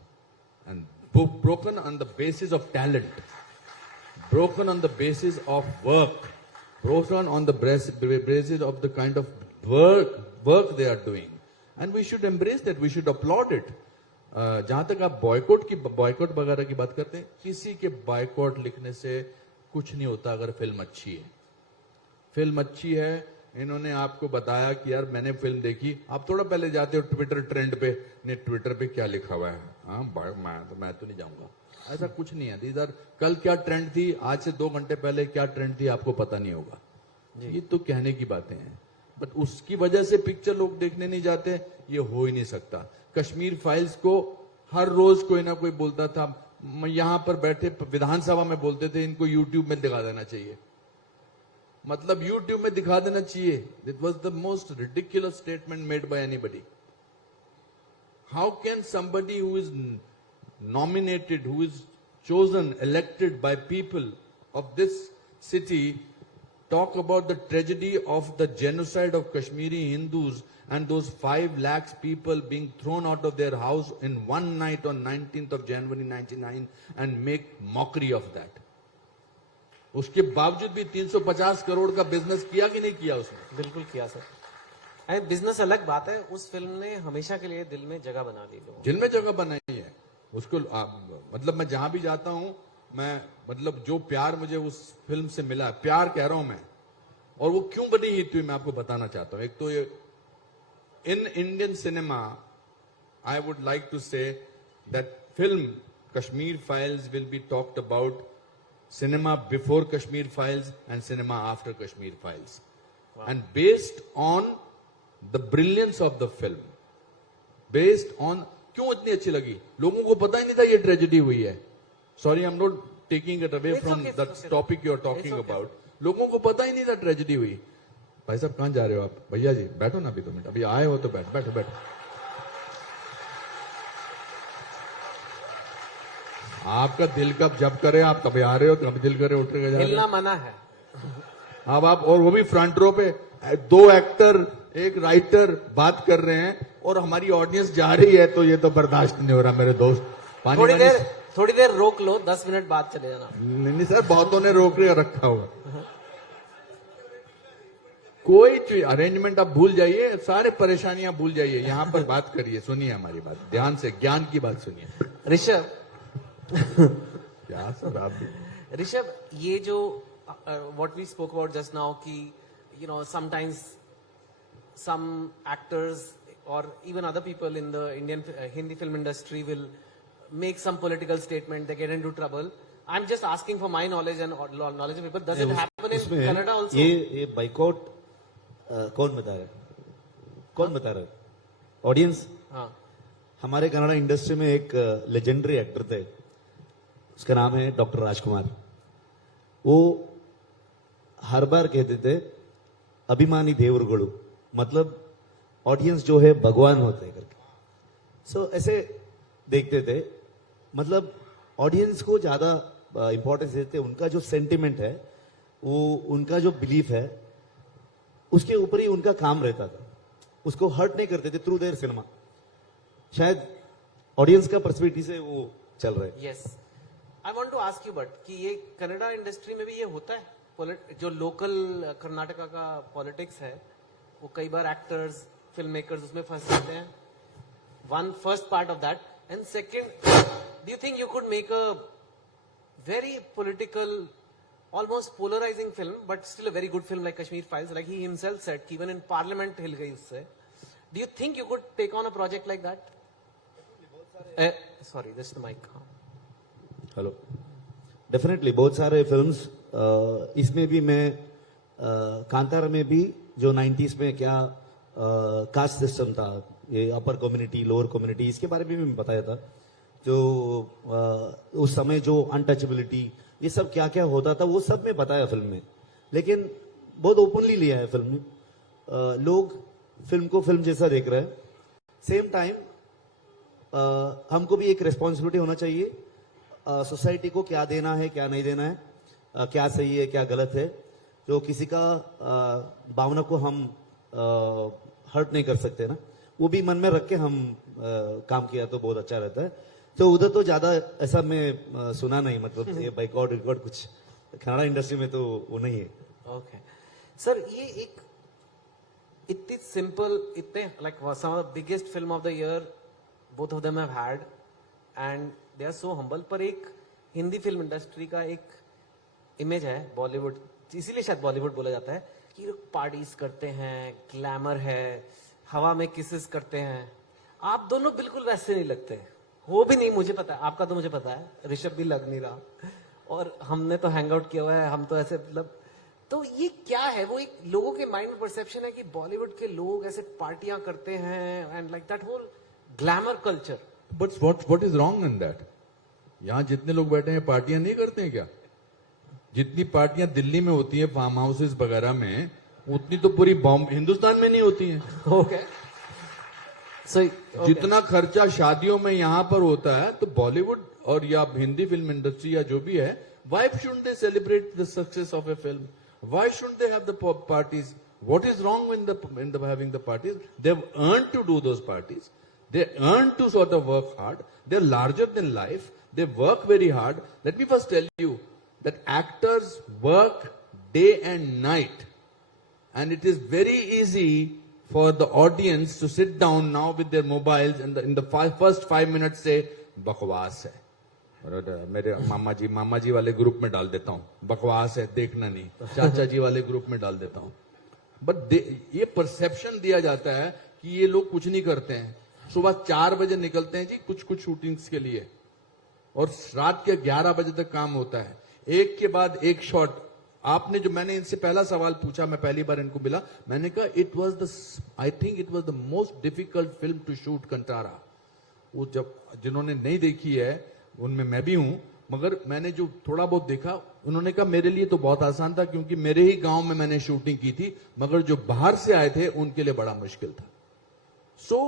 and broken on the basis of talent, broken on the basis of work, broken on the basis of the kind of work they are doing, and we should embrace that, we should applaud it. जहां तक आप boycott वगैरह की बात करते हैं, किसी के बॉयकॉट लिखने से कुछ नहीं होता अगर फिल्म अच्छी है। फिल्म अच्छी है, इन्होंने आपको बताया कि यार मैंने फिल्म देखी, आप थोड़ा पहले जाते हो ट्विटर ट्रेंड पे, ने ट्विटर पे क्या लिखा हुआ है, हाँ मैं तो नहीं जाऊंगा, ऐसा कुछ नहीं है। इधर कल क्या ट्रेंड थी, आज से 2 घंटे पहले क्या ट्रेंड थी आपको पता नहीं होगा। ये तो कहने की बातें हैं, बट उसकी वजह से पिक्चर लोग देखने नहीं जाते, ये हो ही नहीं सकता। कश्मीर फाइल्स को हर रोज कोई ना कोई बोलता था, यहां पर बैठे विधानसभा में बोलते थे इनको यूट्यूब में दिखा देना चाहिए, मतलब यूट्यूब में दिखा देना चाहिए। It was the most ridiculous statement made by anybody. How can somebody who is nominated, who is chosen, elected by people of this city, talk about the tragedy of the genocide of Kashmiri Hindus and those 5 lakhs people being thrown out of their house in one night on 19th of January 1999 and make mockery of that. उसके बावजूद भी 350 करोड़ का business किया कि नहीं किया उसने? बिल्कुल किया सर। बिजनेस अलग बात है, उस फिल्म ने हमेशा के लिए दिल में जगह बना ली लोगों। दिल में जगह बनाई है उसको। मतलब मैं जहां भी जाता हूं, मैं मतलब जो प्यार मुझे उस फिल्म से मिला, प्यार कह रहा हूं मैं, और वो क्यों बनी हिट हुई मैं आपको बताना चाहता हूं। एक तो ये in Indian cinema I would like to say that film Kashmir files will be talked about cinema before Kashmir Files and cinema after Kashmir Files. Wow. And based on the brilliance of the film, based on क्यों इतनी अच्छी लगी, लोगों को पता ही नहीं था ये ट्रेजेडी हुई है। Sorry, I am not taking it away from the topic you are talking about. लोगों को पता ही नहीं था ट्रेजेडी हुई। भाई साहब कहां जा रहे हो आप? भैया जी बैठो ना, अभी 2 मिनट, अभी आए हो तो बैठो बैठो। आपका दिल कब जब करे, आप कभी आ रहे हो, कभी दिल करे उठ के जा रहे हो। हिलना मना है। अब आप, और वो भी फ्रंट रो पे 2 एक्टर 1 राइटर बात कर रहे हैं और हमारी ऑडियंस जा रही है, तो ये तो बर्दाश्त नहीं हो रहा मेरे दोस्त। थोड़ी देर रोक लो, 10 मिनट बाद चले जाना। नहीं सर, बहुतों ने रोक रखा हुआ। कोई चीज अरेंजमेंट आप भूल जाइए, सारे परेशानियां भूल जाइए, यहां पर बात करिए, सुनिए हमारी बात ध्यान से, ज्ञान की बात सुनिए। ऋषभ क्या सर आप भी? ऋषभ, ये जो what we spoke about just now कि you know sometimes some actors और even other people in the Indian Hindi film industry will make some political statement, they get into trouble. I am just asking for my knowledge and knowledge of people, does it happen in Canada also? ये boycott कौन बता रहा है? कौन बता रहा है? Audience. हाँ, हमारे कनाडा इंडस्ट्री में एक लेजेंडरी एक्टर थे, उसका नाम है डॉक्टर राजकुमार। वो हर बार कहते थे अभिमानी देवरुगुलु, मतलब ऑडियंस जो है भगवान होते हैं करके। सो ऐसे देखते थे, मतलब ऑडियंस को ज्यादा इंपॉर्टेंस देते, उनका जो सेंटिमेंट है, वो उनका जो बिलीफ है, उसके ऊपर ही उनका काम रहता था। उसको हर्ट नहीं करते थे थ्रू देयर सिनेमा। शायद ऑडियंस का पर्सपेक्टिव से वो चल रहा है। Yes, I want to ask you but कि ये कनाडा इंडस्ट्री में भी ये होता है, जो लोकल कर्नाटका का पॉलिटिक्स है, वो कई बार एक्टर्स, फिल्म मेकर्स उसमें फंस जाते हैं। One first part of that And second, do you think you could make a very political, almost polarizing film, but still a very good film like Kashmir Files? Like he himself said, even in Parliament हिल गई उससे. Do you think you could take on a project like that? Sorry, this is the mic. Hello. Definitely बहुत सारे films इसमें भी मैं कांतारा में भी जो 90s में क्या कास्ट सिस्टम था, ये अपर कम्युनिटी लोअर कम्युनिटी, इसके बारे में भी मैं बताया था. जो उस समय जो अनटचेबिलिटी ये सब क्या क्या होता था वो सब मैं बताया फिल्म में. लेकिन बहुत ओपनली लिया है फिल्म में. लोग फिल्म को फिल्म जैसा देख रहे हैं. सेम टाइम हमको भी एक रिस्पॉन्सिबिलिटी होना चाहिए सोसाइटी को, क्या देना है क्या नहीं देना है, क्या सही है क्या गलत है. जो किसी का भावना को हम हर्ट नहीं कर सकते ना, वो भी मन में रख के हम काम किया तो बहुत अच्छा रहता है. तो उधर तो ज्यादा ऐसा मैं सुना नहीं, मतलब ये बाइकआउट रिकॉर्ड कुछ कन्नड़ा इंडस्ट्री में तो वो नहीं है. Okay. सर ये एक इतनी सिंपल, इतने like some of the biggest film of the year both of them have had and they are so humble, पर एक हिंदी फिल्म इंडस्ट्री का एक इमेज है बॉलीवुड, इसीलिए शायद बॉलीवुड बोला जाता है कि लोग पार्टीज करते हैं, ग्लैमर है, हवा में किसेस करते हैं. आप दोनों बिल्कुल वैसे नहीं लगते हो भी नहीं, मुझे पता है, आपका तो मुझे पता है, ऋषभ भी लग नहीं रहा, और हमने तो हैंग आउट किया हुआ है, हम तो ऐसे मतलब. तो ये क्या है, वो एक लोगों के माइंड में परसेप्शन है कि बॉलीवुड के लोग ऐसे पार्टियां करते हैं and like that whole glamour culture. But what is wrong in that? यहाँ जितने लोग बैठे हैं पार्टियां नहीं करते हैं क्या? जितनी पार्टियां दिल्ली में होती हैं फार्म हाउसेस वगैरह में, उतनी तो पूरी बॉम्बे हिंदुस्तान में नहीं होती हैं. ओके. सो जितना खर्चा शादियों में यहाँ पर होता है, तो बॉलीवुड और या हिंदी फिल्म इंडस्ट्री या जो भी है, why shouldn't they celebrate the success of a film? Why shouldn't they have the parties? What is wrong in the having the parties? They've earned to do those parties. They earn to sort of work hard. They're larger than life. They work very hard. Let me first tell you that actors work day and night. And it is very easy for the audience to sit down now with their mobiles and in the first 5 minutes say, बकवास है. मेरे मामा जी वाले group में डाल देता हूँ, बकवास है देखना नहीं, चाचा जी वाले ग्रुप में डाल देता हूँ. बट ये परसेप्शन दिया जाता है कि ये लोग कुछ नहीं करते हैं. सुबह 4 बजे निकलते हैं जी कुछ शूटिंग्स के लिए, और रात के 11 बजे तक काम होता है, एक के बाद एक शॉट. आपने जो मैंने इनसे पहला सवाल पूछा, मैं पहली बार इनको मिला, मैंने कहा I think it was the most difficult film to shoot Kantara. वो जब जिन्होंने नहीं देखी है उनमें मैं भी हूं, मगर मैंने जो थोड़ा बहुत देखा, उन्होंने कहा मेरे लिए तो बहुत आसान था क्योंकि मेरे ही गांव में मैंने शूटिंग की थी, मगर जो बाहर से आए थे उनके लिए बड़ा मुश्किल था. So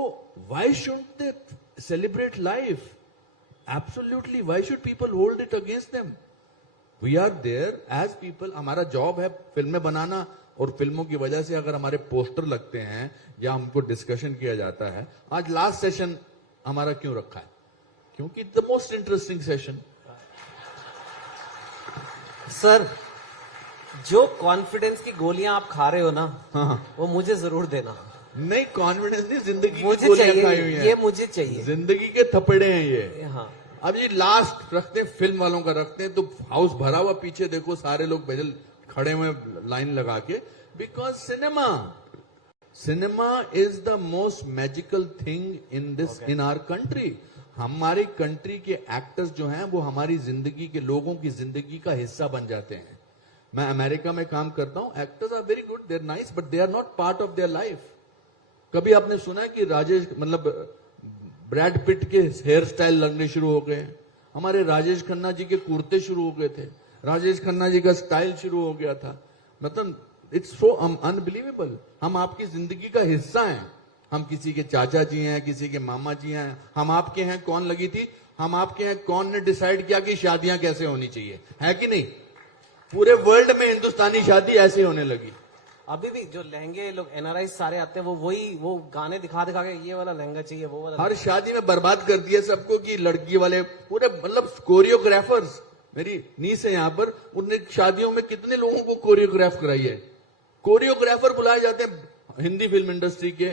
why should they celebrate life? Absolutely, why should people hold it against them? We are there as people. हमारा जॉब है फिल्में बनाना, और फिल्मों की वजह से अगर हमारे पोस्टर लगते हैं या हमको डिस्कशन किया जाता है. आज लास्ट सेशन हमारा क्यों रखा है? क्योंकि it's the most interesting session. Sir, जो कॉन्फिडेंस की गोलियां आप खा रहे हो ना, हाँ, वो मुझे जरूर देना. नहीं, कॉन्फिडेंस नहीं, जिंदगी मुझे की गोलियां चाहिए, खाई हुई हैं. ये मुझे चाहिए. जिंदगी के थप्पड़े हैं ये. हाँ. अब ये लास्ट रखते हैं, फिल्म वालों का रखते हैं, तो हाउस भरा हुआ, पीछे देखो सारे लोग बेजल खड़े हुए लाइन लगा के. Because cinema is the most magical thing in our country. हमारी कंट्री के एक्टर्स जो हैं वो हमारी जिंदगी के, लोगों की जिंदगी का हिस्सा बन जाते हैं. मैं अमेरिका में काम करता हूं, actors are very good, they are nice, but they are not part of their life. कभी आपने सुना है कि ब्रैड पिट के हेयर स्टाइल लगने शुरू हो गए? हमारे राजेश खन्ना जी के कुर्ते शुरू हो गए थे, राजेश खन्ना जी का स्टाइल शुरू हो गया था. मतलब इट्स सो अनबिलीवेबल. हम आपकी जिंदगी का हिस्सा हैं. हम किसी के चाचा जी हैं, किसी के मामा जी हैं. हम आपके हैं कौन लगी थी, हम आपके हैं कौन ने डिसाइड किया कि शादियां कैसे होनी चाहिए, है कि नहीं? पूरे वर्ल्ड में हिंदुस्तानी शादी ऐसे होने लगी. अभी भी जो लहंगे लोग एनआरआई सारे आते हैं, वो गाने दिखा दिखा के ये वाला लहंगा चाहिए, वो वाला. हर शादी में बर्बाद कर दिया सबको कि लड़की वाले पूरे, मतलब कोरियोग्राफर्स. मेरी नीस है यहाँ पर, उनने शादियों में कितने लोगों को कोरियोग्राफ कराई है. कोरियोग्राफर बुलाए जाते हैं हिंदी फिल्म इंडस्ट्री के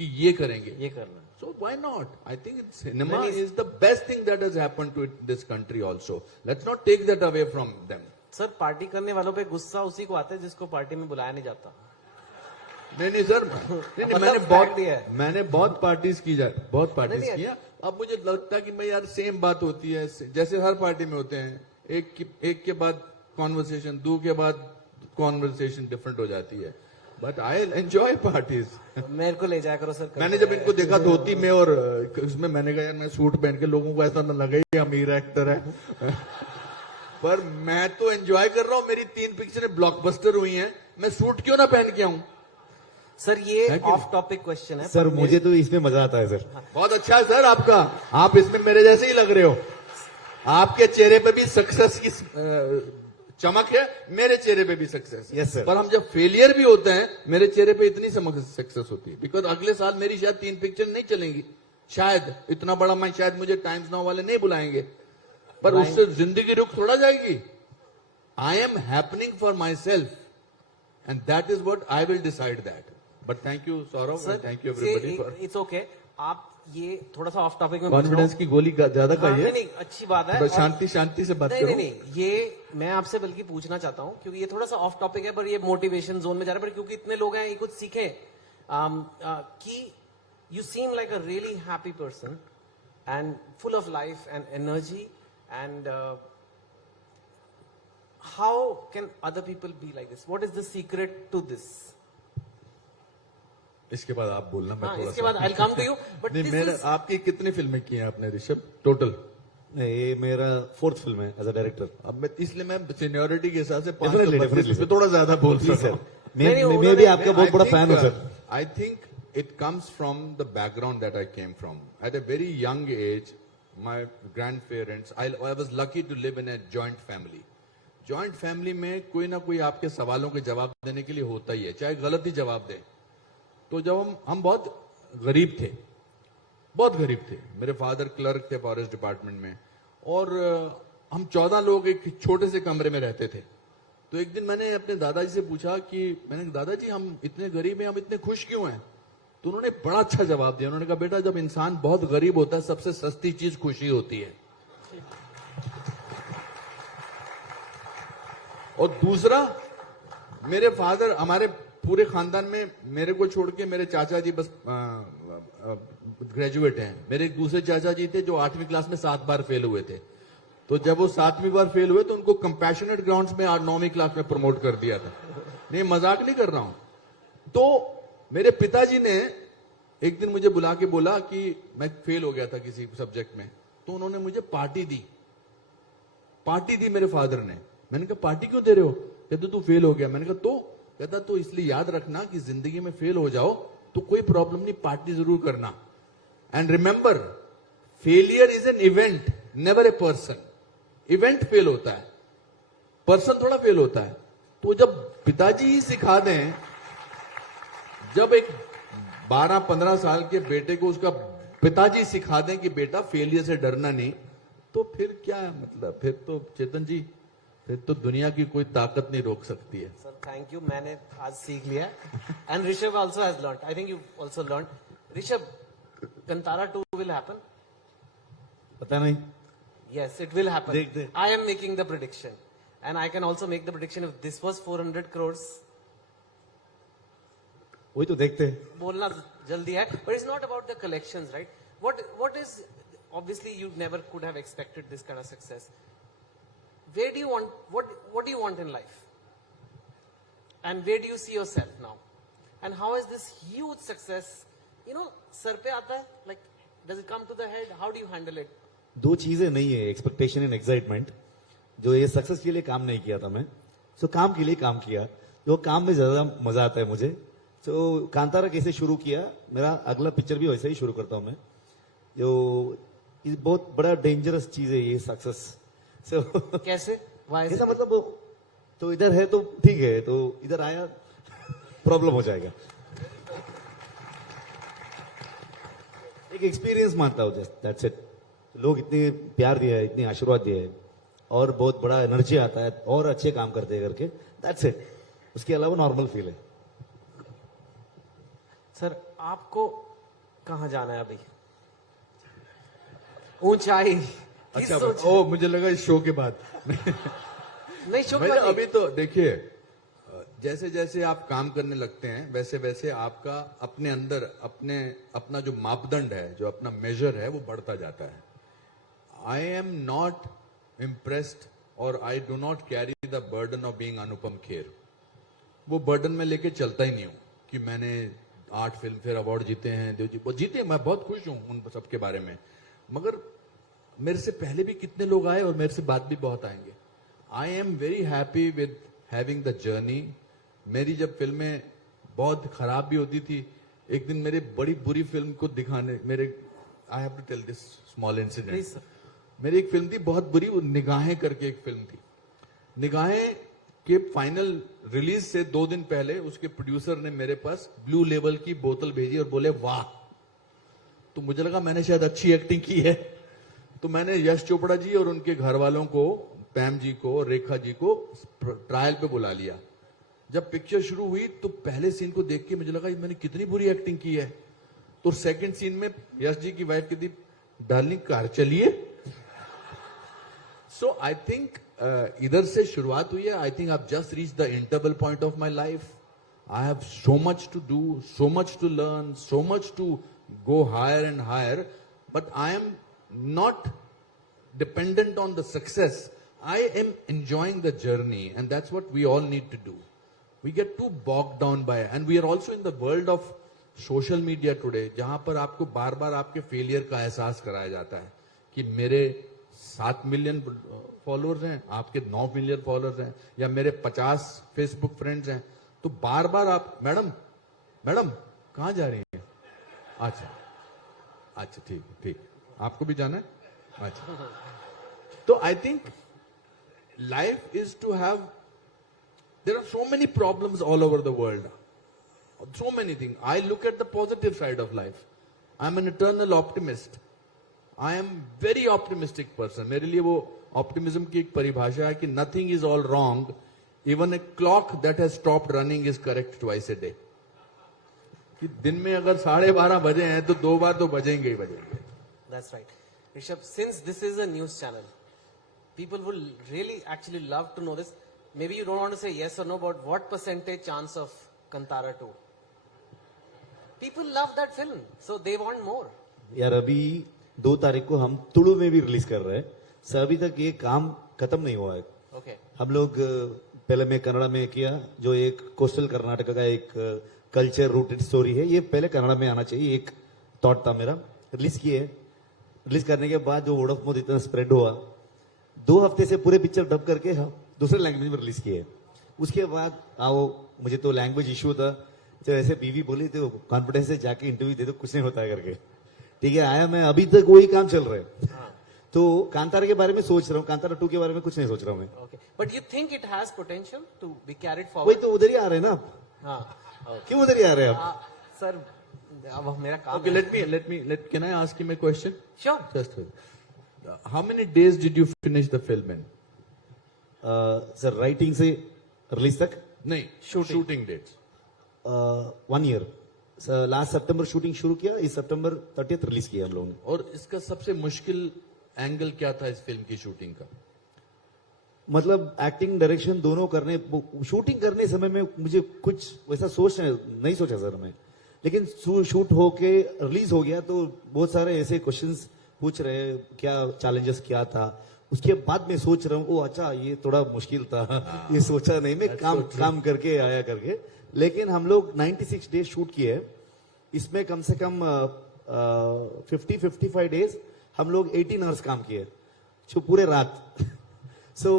कि ये करेंगे, ये करना. So why not? I think cinema Many- is the best thing that has happened to this country also. Let's not take that away from them. Sir party करने वालों पे गुस्सा उसी को आता है जिसको पार्टी में बुलाया नहीं जाता. नहीं सर, नहीं मतलब fact ही है. मैंने बहुत पार्टीज नहीं, नहीं, किया. अब मुझे लगता है कि मैं यार सेम बात होती है जैसे हर पार्टी में होते हैं. एक के बाद कॉन्वर्सेशन, दो के बाद कॉन्वर्सेशन डिफरेंट हो जाती है. But I enjoy parties. मेरे को ले जाया करो सर. मैंने जब इनको देखा धोती में और उसमें, मैंने कहा यार मैं सूट पहन के, लोगों को ऐसा ना लगे ये अमीर एक्टर है. पर मैं तो एंजॉय कर रहा हूँ. मेरी 3 पिक्चरें ब्लॉकबस्टर हुई हैं. मैं सूट क्यों ना पहन के आऊं? सर ये है कि ऑफ टॉपिक क्वेश्चन है. सर पर मुझे तो इसमें मजा आता है सर. बहुत अच्छा है सर आपका. आप इसमें मेरे जैसे ही लग रहे हो. आपके चेहरे पे भी सक्सेस की चमक है, मेरे चेहरे पे भी सक्सेस है. Yes, sir. पर हम जब फेलियर भी होते हैं, मेरे चेहरे पे इतनी सक्सेस होती है. बिकॉज अगले साल मेरी शायद 3 पिक्चर नहीं चलेंगी. शायद इतना बड़ा मैं, शायद मुझे टाइम्स नाउ वाले नहीं बुलाएंगे. पर उससे जिंदगी रुक थोड़ा जाएगी. I am happening for my self and that is what I will decide that. But thank you Saurabh, thank you everybody for. It's okay. आप ये थोड़ा सा ऑफ टॉपिक में कॉन्फिडेंस की गोली ज्यादा हाँ, खाइए. नहीं अच्छी बात है. थोड़ा और- शांति शांति से बात नहीं करो. नहीं नहीं, ये मैं आपसे बल्कि पूछना चाहता हूँ क्योंकि ये थोड़ा सा ऑफ टॉपिक है, पर ये मोटिवेशन जोन में जा रहा है. पर क्योंकि इतने लोग हैं, ये कुछ सीखें कि you seem like a really happy person and full of life and energy and how can other people be like this? What is the secret to this? इसके बाद आप बोलना. मैं थोड़ा इसके बाद I come to you. But नहीं, मैंने आपकी कितनी फिल्में की हैं आपने ऋषभ टोटल? नहीं, ये मेरा 4th फिल्म है एज अ डायरेक्टर. अब मैं इसलिए मैं सीनियोरिटी के हिसाब से Definitely, 5 definitely, पे थोड़ा ज्यादा बोल प्लीज सकता सर. हूँ. मैं भी आपका बहुत बड़ा फैन हूँ sir. I think it comes from the background that I came from. At a very young age my grandparents, I was lucky to live in a joint family. Joint family में कोई ना कोई आपके सवालों के जवाब देने के लिए होता ही है, चाहे गलत ही जवाब दे. तो जब हम बहुत गरीब थे, बहुत गरीब थे. मेरे फादर क्लर्क थे फॉरेस्ट डिपार्टमेंट में, और हम 14 लोग एक छोटे से कमरे में रहते थे. तो एक दिन मैंने अपने दादाजी से पूछा कि मैंने कहा, दादाजी हम इतने गरीब हैं, हम इतने खुश क्यों हैं? तो उन्होंने बड़ा अच्छा जवाब दिया. उन्होंने कहा, बेटा जब इंसान बहुत गरीब होता है, सबसे सस्ती चीज खुशी होती है. और दूसरा, मेरे फादर, हमारे पूरे खानदान में मेरे को छोड़ के मेरे चाचा जी बस ग्रेजुएट हैं. मेरे एक दूसरे चाचा जी थे जो 8वीं क्लास में 7 बार फेल हुए थे. तो जब वो 7वीं बार फेल हुए तो उनको कंपैशनेट ग्राउंड्स में 9वीं क्लास में प्रमोट कर दिया था. नहीं, मजाक नहीं कर रहा हूं. तो मेरे पिताजी ने एक दिन मुझे बुला के बोला कि मैं फेल हो गया था किसी सब्जेक्ट में. तो उन्होंने मुझे पार्टी दी मेरे फादर ने. मैंने कहा, पार्टी क्यों दे रहे हो? कहते तू फेल हो गया. मैंने कहा तो? कहता तो इसलिए याद रखना कि जिंदगी में फेल हो जाओ तो कोई प्रॉब्लम नहीं, पार्टी जरूर करना. And remember, failure is an event, never a person. Event fail होता है, पर्सन थोड़ा फेल होता है. तो जब पिताजी ही सिखा दें, जब एक 12-15 साल के बेटे को उसका पिताजी सिखा दें कि बेटा फेलियर से डरना नहीं, तो फिर क्या मतलब? फिर तो चेतन जी, फिर तो दुनिया की कोई ताकत नहीं रोक सकती है. सर थैंक यू, मैंने आज सीख लिया. And Rishabh also has learned. I think you also learned. Rishabh, Kantara 2 will happen. पता नहीं. Yes, it will happen. देखते. I am making the prediction. And I can also make the prediction if this was 400 crores. वही तो देखते हैं. बोलना जल्दी है. But it's not about the collections, right? What is, obviously you never could have expected this kind of success. Where do you want, what do you want in life? And where do you see yourself now? And how is this huge success, sir पे आता है? Like, does it come to the head? How do you handle it? 2 चीजें नहीं है, expectation and excitement. जो ये success के लिए काम नहीं किया था मैं, सो काम के लिए काम किया. जो काम में ज्यादा मजा आता है मुझे. सो कांतारा कैसे शुरू किया, मेरा अगला पिक्चर भी वैसे ही शुरू करता हूं मैं. जो ये बहुत बड़ा डेंजरस चीज है ये सक्सेस. सो कैसे? Why is ऐसा it? मतलब, तो इधर है तो ठीक है, तो इधर आया प्रॉब्लम हो जाएगा. एक एक्सपीरियंस मानता हूं, जस्ट दैट्स इट. लोग इतने प्यार दिया है, इतनी आशीर्वाद दिया है, और बहुत बड़ा एनर्जी आता है, और अच्छे काम करते हैं करके. That's it. उसके अलावा नॉर्मल फील है. सर आपको कहाँ जाना है अभी? ऊंचाई अच्छा सोच ओ मुझे लगा इस शो के बाद नहीं शो भैया अभी तो देखिए जैसे जैसे आप काम करने लगते हैं वैसे वैसे आपका अपने अंदर अपना जो मापदंड है जो अपना मेजर है वो बढ़ता जाता है. आई एम नॉट इम्प्रेस्ड और I do not carry the burden of being Anupam Kher. वो बर्डन में लेके चलता ही नहीं हूं कि मैंने 8 फिल्म फेयर अवार्ड जीते हैं. देव जी वो जीते, मैं बहुत खुश हूं उन सबके बारे में. मगर मेरे से पहले भी कितने लोग आए और मेरे से बाद भी बहुत आएंगे. आई am very happy with having the journey. मेरी जब फिल्में बहुत खराब भी होती थी, एक दिन मेरे बड़ी बुरी फिल्म को दिखाने मेरे I have to tell this small incident. मेरी एक फिल्म थी बहुत बुरी, वो निगाहें करके एक फिल्म थी. निगाहें के फाइनल रिलीज से 2 दिन पहले उसके प्रोड्यूसर ने मेरे पास ब्लू लेबल की बोतल भेजी और बोले वाह. तो मुझे लगा मैंने शायद अच्छी एक्टिंग की है. तो मैंने यश चोपड़ा जी और उनके घर वालों को, पैम जी को, रेखा जी को ट्रायल पे बुला लिया. जब पिक्चर शुरू हुई तो पहले सीन को देख के मुझे लगा मैंने कितनी बुरी एक्टिंग की है. तो सेकंड सीन में यश जी की वाइफ कहती डार्लिंग कार चलिए. सो आई थिंक इधर से शुरुआत हुई है. I think I just reach the interval point of my life. I have so much to do, so much to learn, so much to go higher and higher, but I am not dependent on the success. I am enjoying the journey, and that's what we all need to do. We get too bogged down by it, and we are also in the world of social media today, जहां पर आपको बार बार आपके failure का एहसास कराया जाता है कि मेरे 7 मिलियन फॉलोअर्स हैं, आपके 9 मिलियन फॉलोअर्स हैं, या मेरे 50 फेसबुक फ्रेंड्स हैं. तो बार बार आप मैडम कहां जा रही हैं? अच्छा ठीक आपको भी जाना है. अच्छा तो I think life is to have, there are so many problems all over the world, so many thing. I look at the positive side of life. I am an eternal optimist. I am very optimistic person. मेरे लिए वो optimism की एक परिभाषा है कि nothing is all wrong, even a clock that has stopped running is correct twice a day. कि दिन में अगर 12:30 बजे हैं तो 2 बार तो बजेंगे ही बजेंगे. That's right. Rishabh, since this is a news channel, people will really actually love to know this. Maybe you don't want to say yes or no, but what percentage chance of Kantara 2? People love that film, so they want more. यार अभी 2 तारीख को हम तुलु में भी release कर रहे हैं. सर अभी तक ये काम खत्म नहीं हुआ है. Okay. हम लोग पहले में कन्नड़ा में किया, जो एक कोस्टल कर्नाटक का एक कल्चर रूटेड स्टोरी है. ये पहले कन्नड़ा में आना चाहिए, एक थॉट था मेरा. रिलीज किए. रिलीज करने के बाद जो वर्ड ऑफ माउथ इतना स्प्रेड हुआ, 2 हफ्ते से पूरे पिक्चर डब करके हम दूसरे लैंग्वेज में रिलीज किए. उसके बाद मुझे तो लैंग्वेज इशू था. तो ऐसे बीवी बोली तो कॉन्फिडेंस से जाके इंटरव्यू दे दो, कुछ नहीं होता है करके. ठीक है, आया मैं. अभी तक वही काम चल रहा है. तो कांतारा के बारे में सोच रहा हूँ, कांतारा 2 के बारे में कुछ नहीं सोच रहा हूँ मैं. Okay. But you think it has potential to be carried वही forward? तो उधर ही आ रहे हैं ना आप. हाँ. क्यों उधर ही आ रहे हैं आप? Sir, अब मेरा काम Okay, है. can I ask him a question? Sure. Just how many days did you finish the film in? Sir writing से रिलीज तक नहीं, shooting dates. 1 ईयर. लास्ट सितंबर शूटिंग शुरू किया, इस सितंबर 30th रिलीज किया हम लोगों ने. और इसका सबसे मुश्किल एंगल क्या था इस फिल्म की शूटिंग का? मतलब एक्टिंग डायरेक्शन दोनों करने, शूटिंग करने समय में मुझे कुछ वैसा नहीं सोचा सर मैं. लेकिन शूट होके रिलीज हो गया तो बहुत सारे ऐसे क्वेश्चंस पूछ रहे, क्या चैलेंजेस क्या था. उसके बाद मैं सोच रहा हूँ अच्छा ये थोड़ा मुश्किल था. ये सोचा नहीं मैं, काम करके आया करके. लेकिन हम लोग 96 डेज शूट किए. इसमें कम से कम 50-55 डेज हम लोग 18 आवर्स काम किए, जो पूरे रात. सो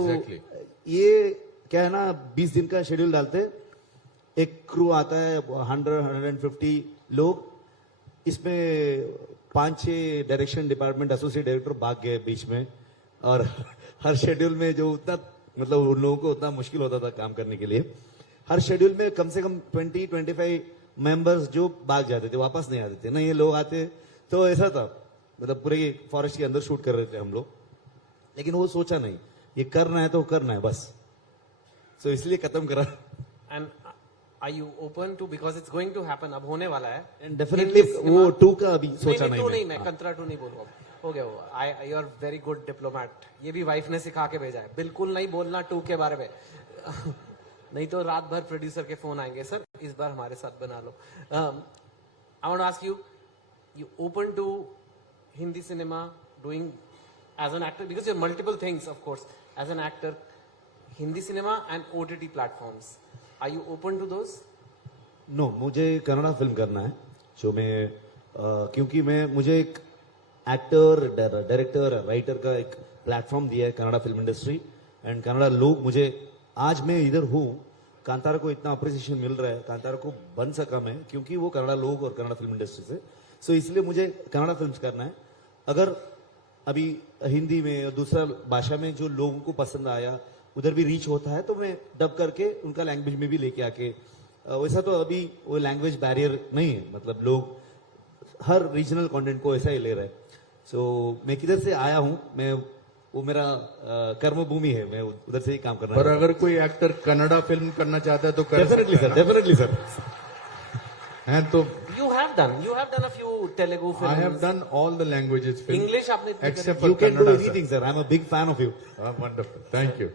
ये क्या है ना, 20 दिन का शेड्यूल डालते. एक क्रू आता है 100-150 लोग. इसमें 5-6 डायरेक्शन डिपार्टमेंट एसोसिएट डायरेक्टर भाग गए बीच में. और हर शेड्यूल में जो उतना मतलब उन लोगों को उतना मुश्किल होता था काम करने के लिए. हर शेड्यूल में कम से कम 20-25 मेंबर्स जो भाग जाते थे, वापस नहीं आते थे ना. ये लोग आते तो ऐसा था, मतलब पूरे फॉरेस्ट के अंदर शूट कर रहे थे हम लोग. लेकिन वो सोचा नहीं, ये करना है तो करना है बस. सो इसलिए खत्म करा. And are you open to, because it's going to happen, अब होने वाला है. एंड डेफिनेटली वो 2 का अभी सोचा नहीं, नहीं. मैं कंतरा 2 नहीं बोलूंगा. हो गया वो. You are very good diplomat. ये भी वाइफ ने सिखा के भेजा है, बिल्कुल नहीं बोलना 2 के बारे में. नहीं तो रात भर प्रोड्यूसर के फोन आएंगे, सर इस बार हमारे साथ बना लो. I want to ask you, you open to Hindi cinema doing as an actor, because you're multiple things, of course, as an actor, Hindi cinema and OTT platforms. Are you open to those? No मुझे Kannada film करना है जो मैं क्योंकि मुझे एक actor director writer का एक प्लेटफॉर्म दिया है Kannada film industry and Kannada लोग. मुझे आज मैं इधर हूँ, कांतारा को इतना अप्रिसिएशन मिल रहा है, कांतारा को बन सका मैं क्योंकि वो कन्नड़ा लोग और कन्नड़ा फिल्म इंडस्ट्री से. सो इसलिए मुझे कन्नड़ा फिल्म्स करना है. अगर अभी हिंदी में और दूसरा भाषा में जो लोगों को पसंद आया उधर भी रीच होता है तो मैं डब करके उनका लैंग्वेज में भी लेके आके, वैसा तो अभी वो लैंग्वेज बैरियर नहीं है, मतलब लोग हर रीजनल कंटेंट को ऐसा ही ले रहे हैं. सो मैं किधर से आया हूँ, मैं वो मेरा कर्म भूमि है, मैं उधर से ही काम करना. पर अगर कोई एक्टर कन्नड़ा फिल्म करना चाहता है तो कर डेफिनेटली सकता सर, डेफिनेटली सर. है तो You have done a few Telugu films. I have done all the languages film English आपने इतनी except You for can do Kannada, sir. anything, sir. I'm a big fan of you. Wonderful. Thank you.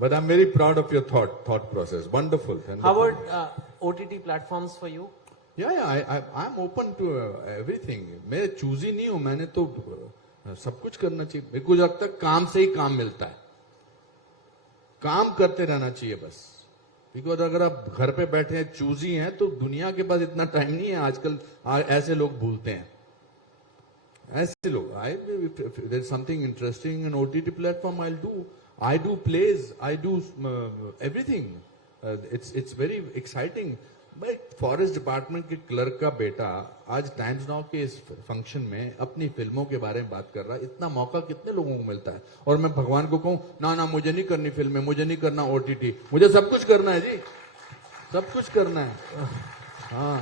But I'm very proud of your thought process. Wonderful. How about OTT platforms for you? Yeah, I'm open to everything. मैं choosy नहीं हूं, मैंने तो सब कुछ करना चाहिए. मेरे को लगता है काम से ही काम मिलता है, काम करते रहना चाहिए बस. बिकॉज अगर आप घर पे बैठे हैं चूजी हैं तो दुनिया के पास इतना टाइम नहीं है आजकल. ऐसे लोग भूलते हैं, ऐसे लोग. There is something interesting in OTT platform. I do plays, I do everything. It's very exciting. मैं फॉरेस्ट डिपार्टमेंट के क्लर्क का बेटा आज टाइम्स नाउ के इस फंक्शन में अपनी फिल्मों के बारे में बात कर रहा है. इतना मौका कितने लोगों को मिलता है. और मैं भगवान को कहूं ना मुझे नहीं करनी फिल्में, मुझे नहीं करना ओटीटी, मुझे सब कुछ करना है जी, सब कुछ करना है. हाँ.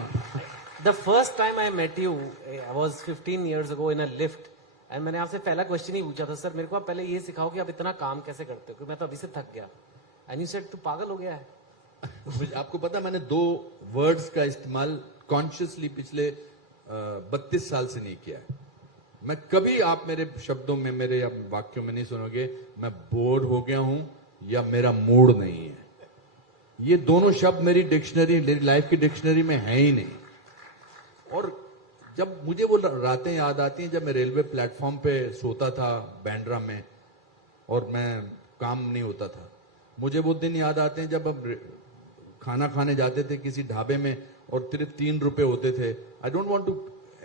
The first time I met you, I was 15 years ago in a lift, and मैंने आपसे पहला क्वेश्चन ही पूछा था, सर मेरे को आप पहले ये सिखाओ कि आप इतना काम कैसे करते हो, क्योंकि मैं तो अभी से थक गया. And you said तू पागल हो गया है. मुझे आपको पता, मैंने 2 वर्ड्स का इस्तेमाल कॉन्शियसली पिछले 32 साल से नहीं किया है. मैं कभी, आप मेरे शब्दों में, मेरे या वाक्यों में नहीं सुनोगे मैं बोर हो गया हूं या मेरा मूड नहीं है. ये दोनों शब्द मेरी डिक्शनरी, मेरी लाइफ की डिक्शनरी में है ही नहीं. और जब मुझे वो रातें याद आती हैं जब मैं रेलवे प्लेटफॉर्म पे सोता था बैंड्रा में और मैं काम नहीं होता था. मुझे वो दिन याद आते हैं जब हम खाना खाने जाते थे किसी ढाबे में और सिर्फ 3 रुपए होते थे. I don't want to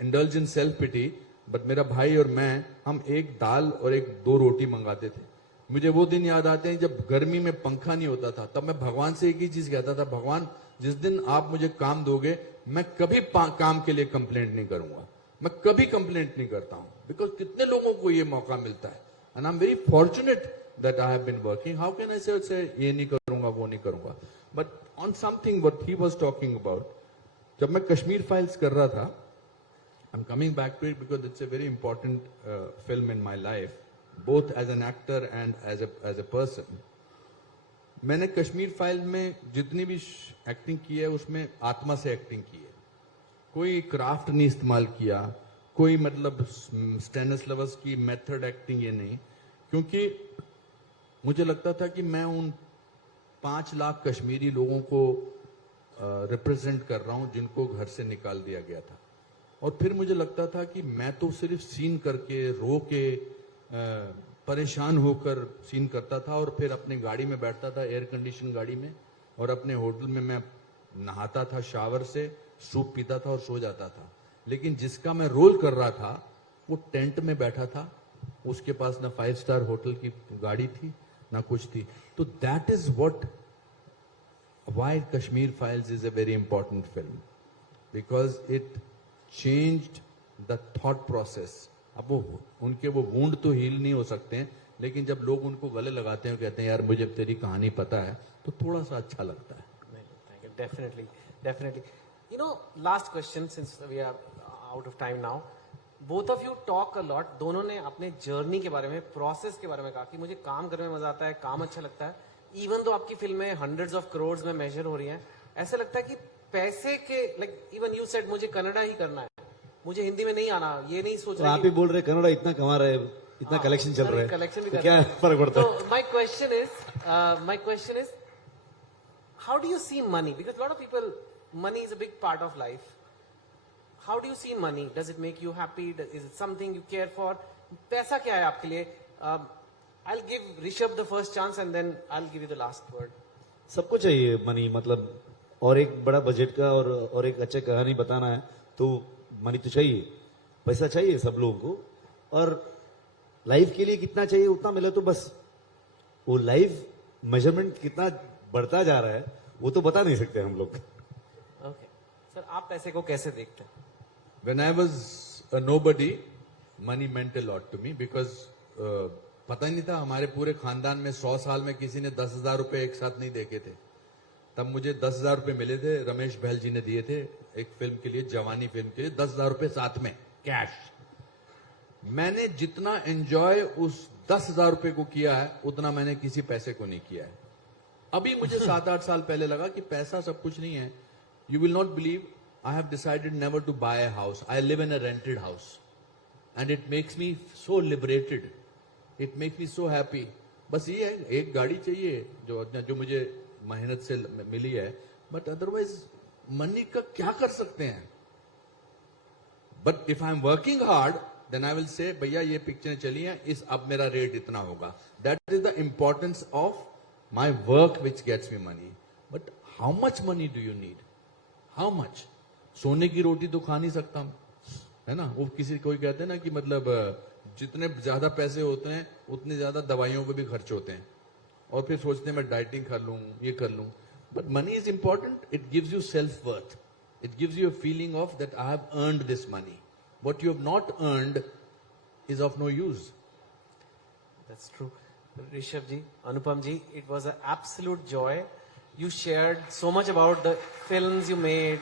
indulge in self pity, but मेरा भाई और मैं, हम एक दाल और 2 रोटी मंगाते थे. मुझे वो दिन याद आते हैं जब गर्मी में पंखा नहीं होता था. तब मैं भगवान से एक ही चीज कहता था, भगवान जिस दिन आप मुझे काम दोगे मैं कभी काम के लिए कंप्लेंट नहीं करूंगा. मैं कभी कंप्लेंट नहीं करता हूं, बिकॉज कितने लोगों को ये मौका मिलता है. And I am very fortunate that I have been working. How can I say ये नहीं करूंगा, वो नहीं करूंगा. But on something what he was talking about, जब मैं कश्मीर फाइल्स कर रहा था, I'm coming back to it because it's a very important film in my life, both as an actor and as a person. मैंने Kashmir file में जितनी भी acting की है उसमें आत्मा से एक्टिंग की है. कोई क्राफ्ट नहीं इस्तेमाल किया, कोई मतलब स्टेनिस्लावस की मेथड एक्टिंग ये नहीं. क्योंकि मुझे लगता था कि मैं उन 5 लाख कश्मीरी लोगों को रिप्रेजेंट कर रहा हूं जिनको घर से निकाल दिया गया था. और फिर मुझे लगता था कि मैं तो सिर्फ सीन करके, रो के, परेशान होकर सीन करता था और फिर अपनी गाड़ी में बैठता था, एयर कंडीशन गाड़ी में, और अपने होटल में मैं नहाता था शावर से, सूप पीता था और सो जाता था. लेकिन जिसका मैं रोल कर रहा था वो टेंट में बैठा था, उसके पास ना 5 स्टार होटल की गाड़ी थी ना कुछ थी. तो that is what why Kashmir files is a very important film, because it changed the thought process. अब वो उनके वो वुंड तो हील नहीं हो सकते हैं, लेकिन जब लोग उनको गले लगाते हैं, कहते हैं यार मुझे तेरी कहानी पता है, तो थोड़ा सा अच्छा लगता है. Definitely. You know, last question since we are out of time now. Both of you talk a lot. दोनों ने अपने जर्नी के बारे में, प्रोसेस के बारे में कहा कि मुझे काम करने में मजा आता है, काम अच्छा लगता है. इवन तो आपकी फिल्में हंड्रेड्स ऑफ करोड़ में मेजर हो रही हैं, ऐसा लगता है कि पैसे के, लाइक इवन यू सेड मुझे कन्नड़ा ही करना है, मुझे हिंदी में नहीं आना, ये नहीं सोच तो रहे आप ही बोल रहे कनाडा इतना कमा रहे हैं, इतना कलेक्शन चल रहा है, कलेक्शन भी तो कर क्या फर्क पड़ता है? So my question is, how do you see money? Because a lot of people, money is a big part of life. How do you see money? Does it make you happy? Is it something you care for? पैसा क्या है आपके लिए? I'll give Rishabh the first chance and then I'll give you the last word. सबको चाहिए money, मतलब और एक बड़ा बजट का और एक अच्छा कहानी बताना है तो मनी तो चाहिए, पैसा चाहिए सब लोगों को, और लाइफ के लिए कितना चाहिए उतना मिले तो बस। वो लाइफ मेजरमेंट कितना बढ़ता जा रहा है वो तो बता नहीं सकते हम लोग। Okay. सर आप पैसे को कैसे देखते हैं? When I was a nobody, money meant a lot to me because पता ही नहीं था, हमारे पूरे खानदान में 100 साल में किसी ने 10,000 रुपए एक साथ नहीं देखे थे। तब मुझे 10,000 रुपए मिले थे, रमेश बहल जी ने दिए थे एक फिल्म के लिए, जवानी फिल्म के लिए, 10,000 रुपए साथ में कैश। मैंने जितना एंजॉय उस 10,000 रुपए को किया है उतना मैंने किसी पैसे को नहीं किया है। अभी मुझे 7-8 साल पहले लगा कि पैसा सब कुछ नहीं है। You will not believe, I have decided never to buy a house. I live in a rented house and it makes me so liberated, it makes me so happy. बस ये है, एक गाड़ी चाहिए जो मुझे मेहनत से मिली है, बट अदरवाइज मनी का क्या कर सकते हैं। But if I am working hard then I will say भैया ये पिक्चरें चली हैं, इस अब मेरा रेट इतना होगा। That is the importance of my work which gets me money. But how much money do you need? How much? सोने की रोटी तो खा नहीं सकता हूं, है ना। वो किसी कोई कहते हैं ना कि मतलब जितने ज्यादा पैसे होते हैं उतने ज्यादा दवाइयों पे भी खर्च होते हैं, और फिर सोचते हैं मैं डाइटिंग कर लूं, ये कर लूं। But money is important, it gives you self worth, it gives you a feeling of that I have earned this money. What you have not earned is of no use. That's true. Rishabh ji, Anupam ji, it was an absolute joy. You shared so much about the films you made,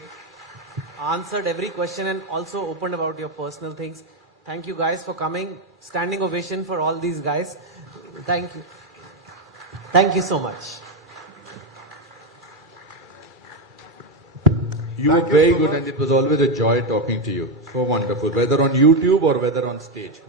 answered every question and also opened about your personal things. Thank you guys for coming. Standing ovation for all these guys. Thank you. Thank you so much. You were very good and it was always a joy talking to you. So wonderful, whether on YouTube or whether on stage.